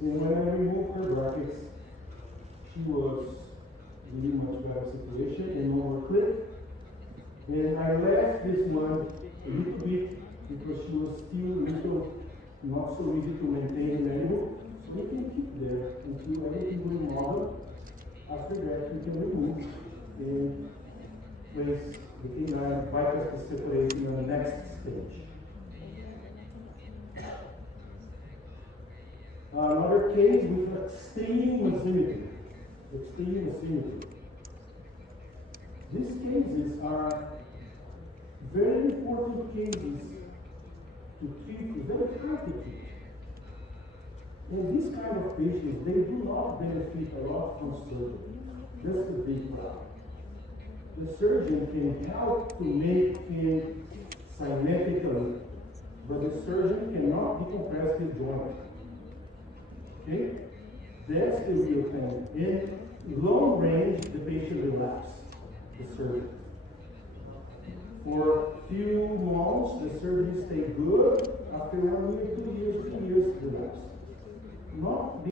And when I remove her brackets, she was really much better situation and no more click. And I left this one a little bit because she was still not so easy to maintain manual. So we can keep there until everything will model. After that, we can remove and place the inline bypass the separation on the next stage. Another case with extreme asymmetry. Extreme asymmetry. These cases are very important cases to treat, very hard to treat. And these kind of patients, they do not benefit a lot from surgery. That's the big problem. The surgeon can help to make him symmetrically, but the surgeon cannot decompress the joint. Okay? That's the real thing. In long range, the patient relapses, the surgeon. For a few months, the surgeon stays good. After 1 year, 2 years, 3 years, relapse. Not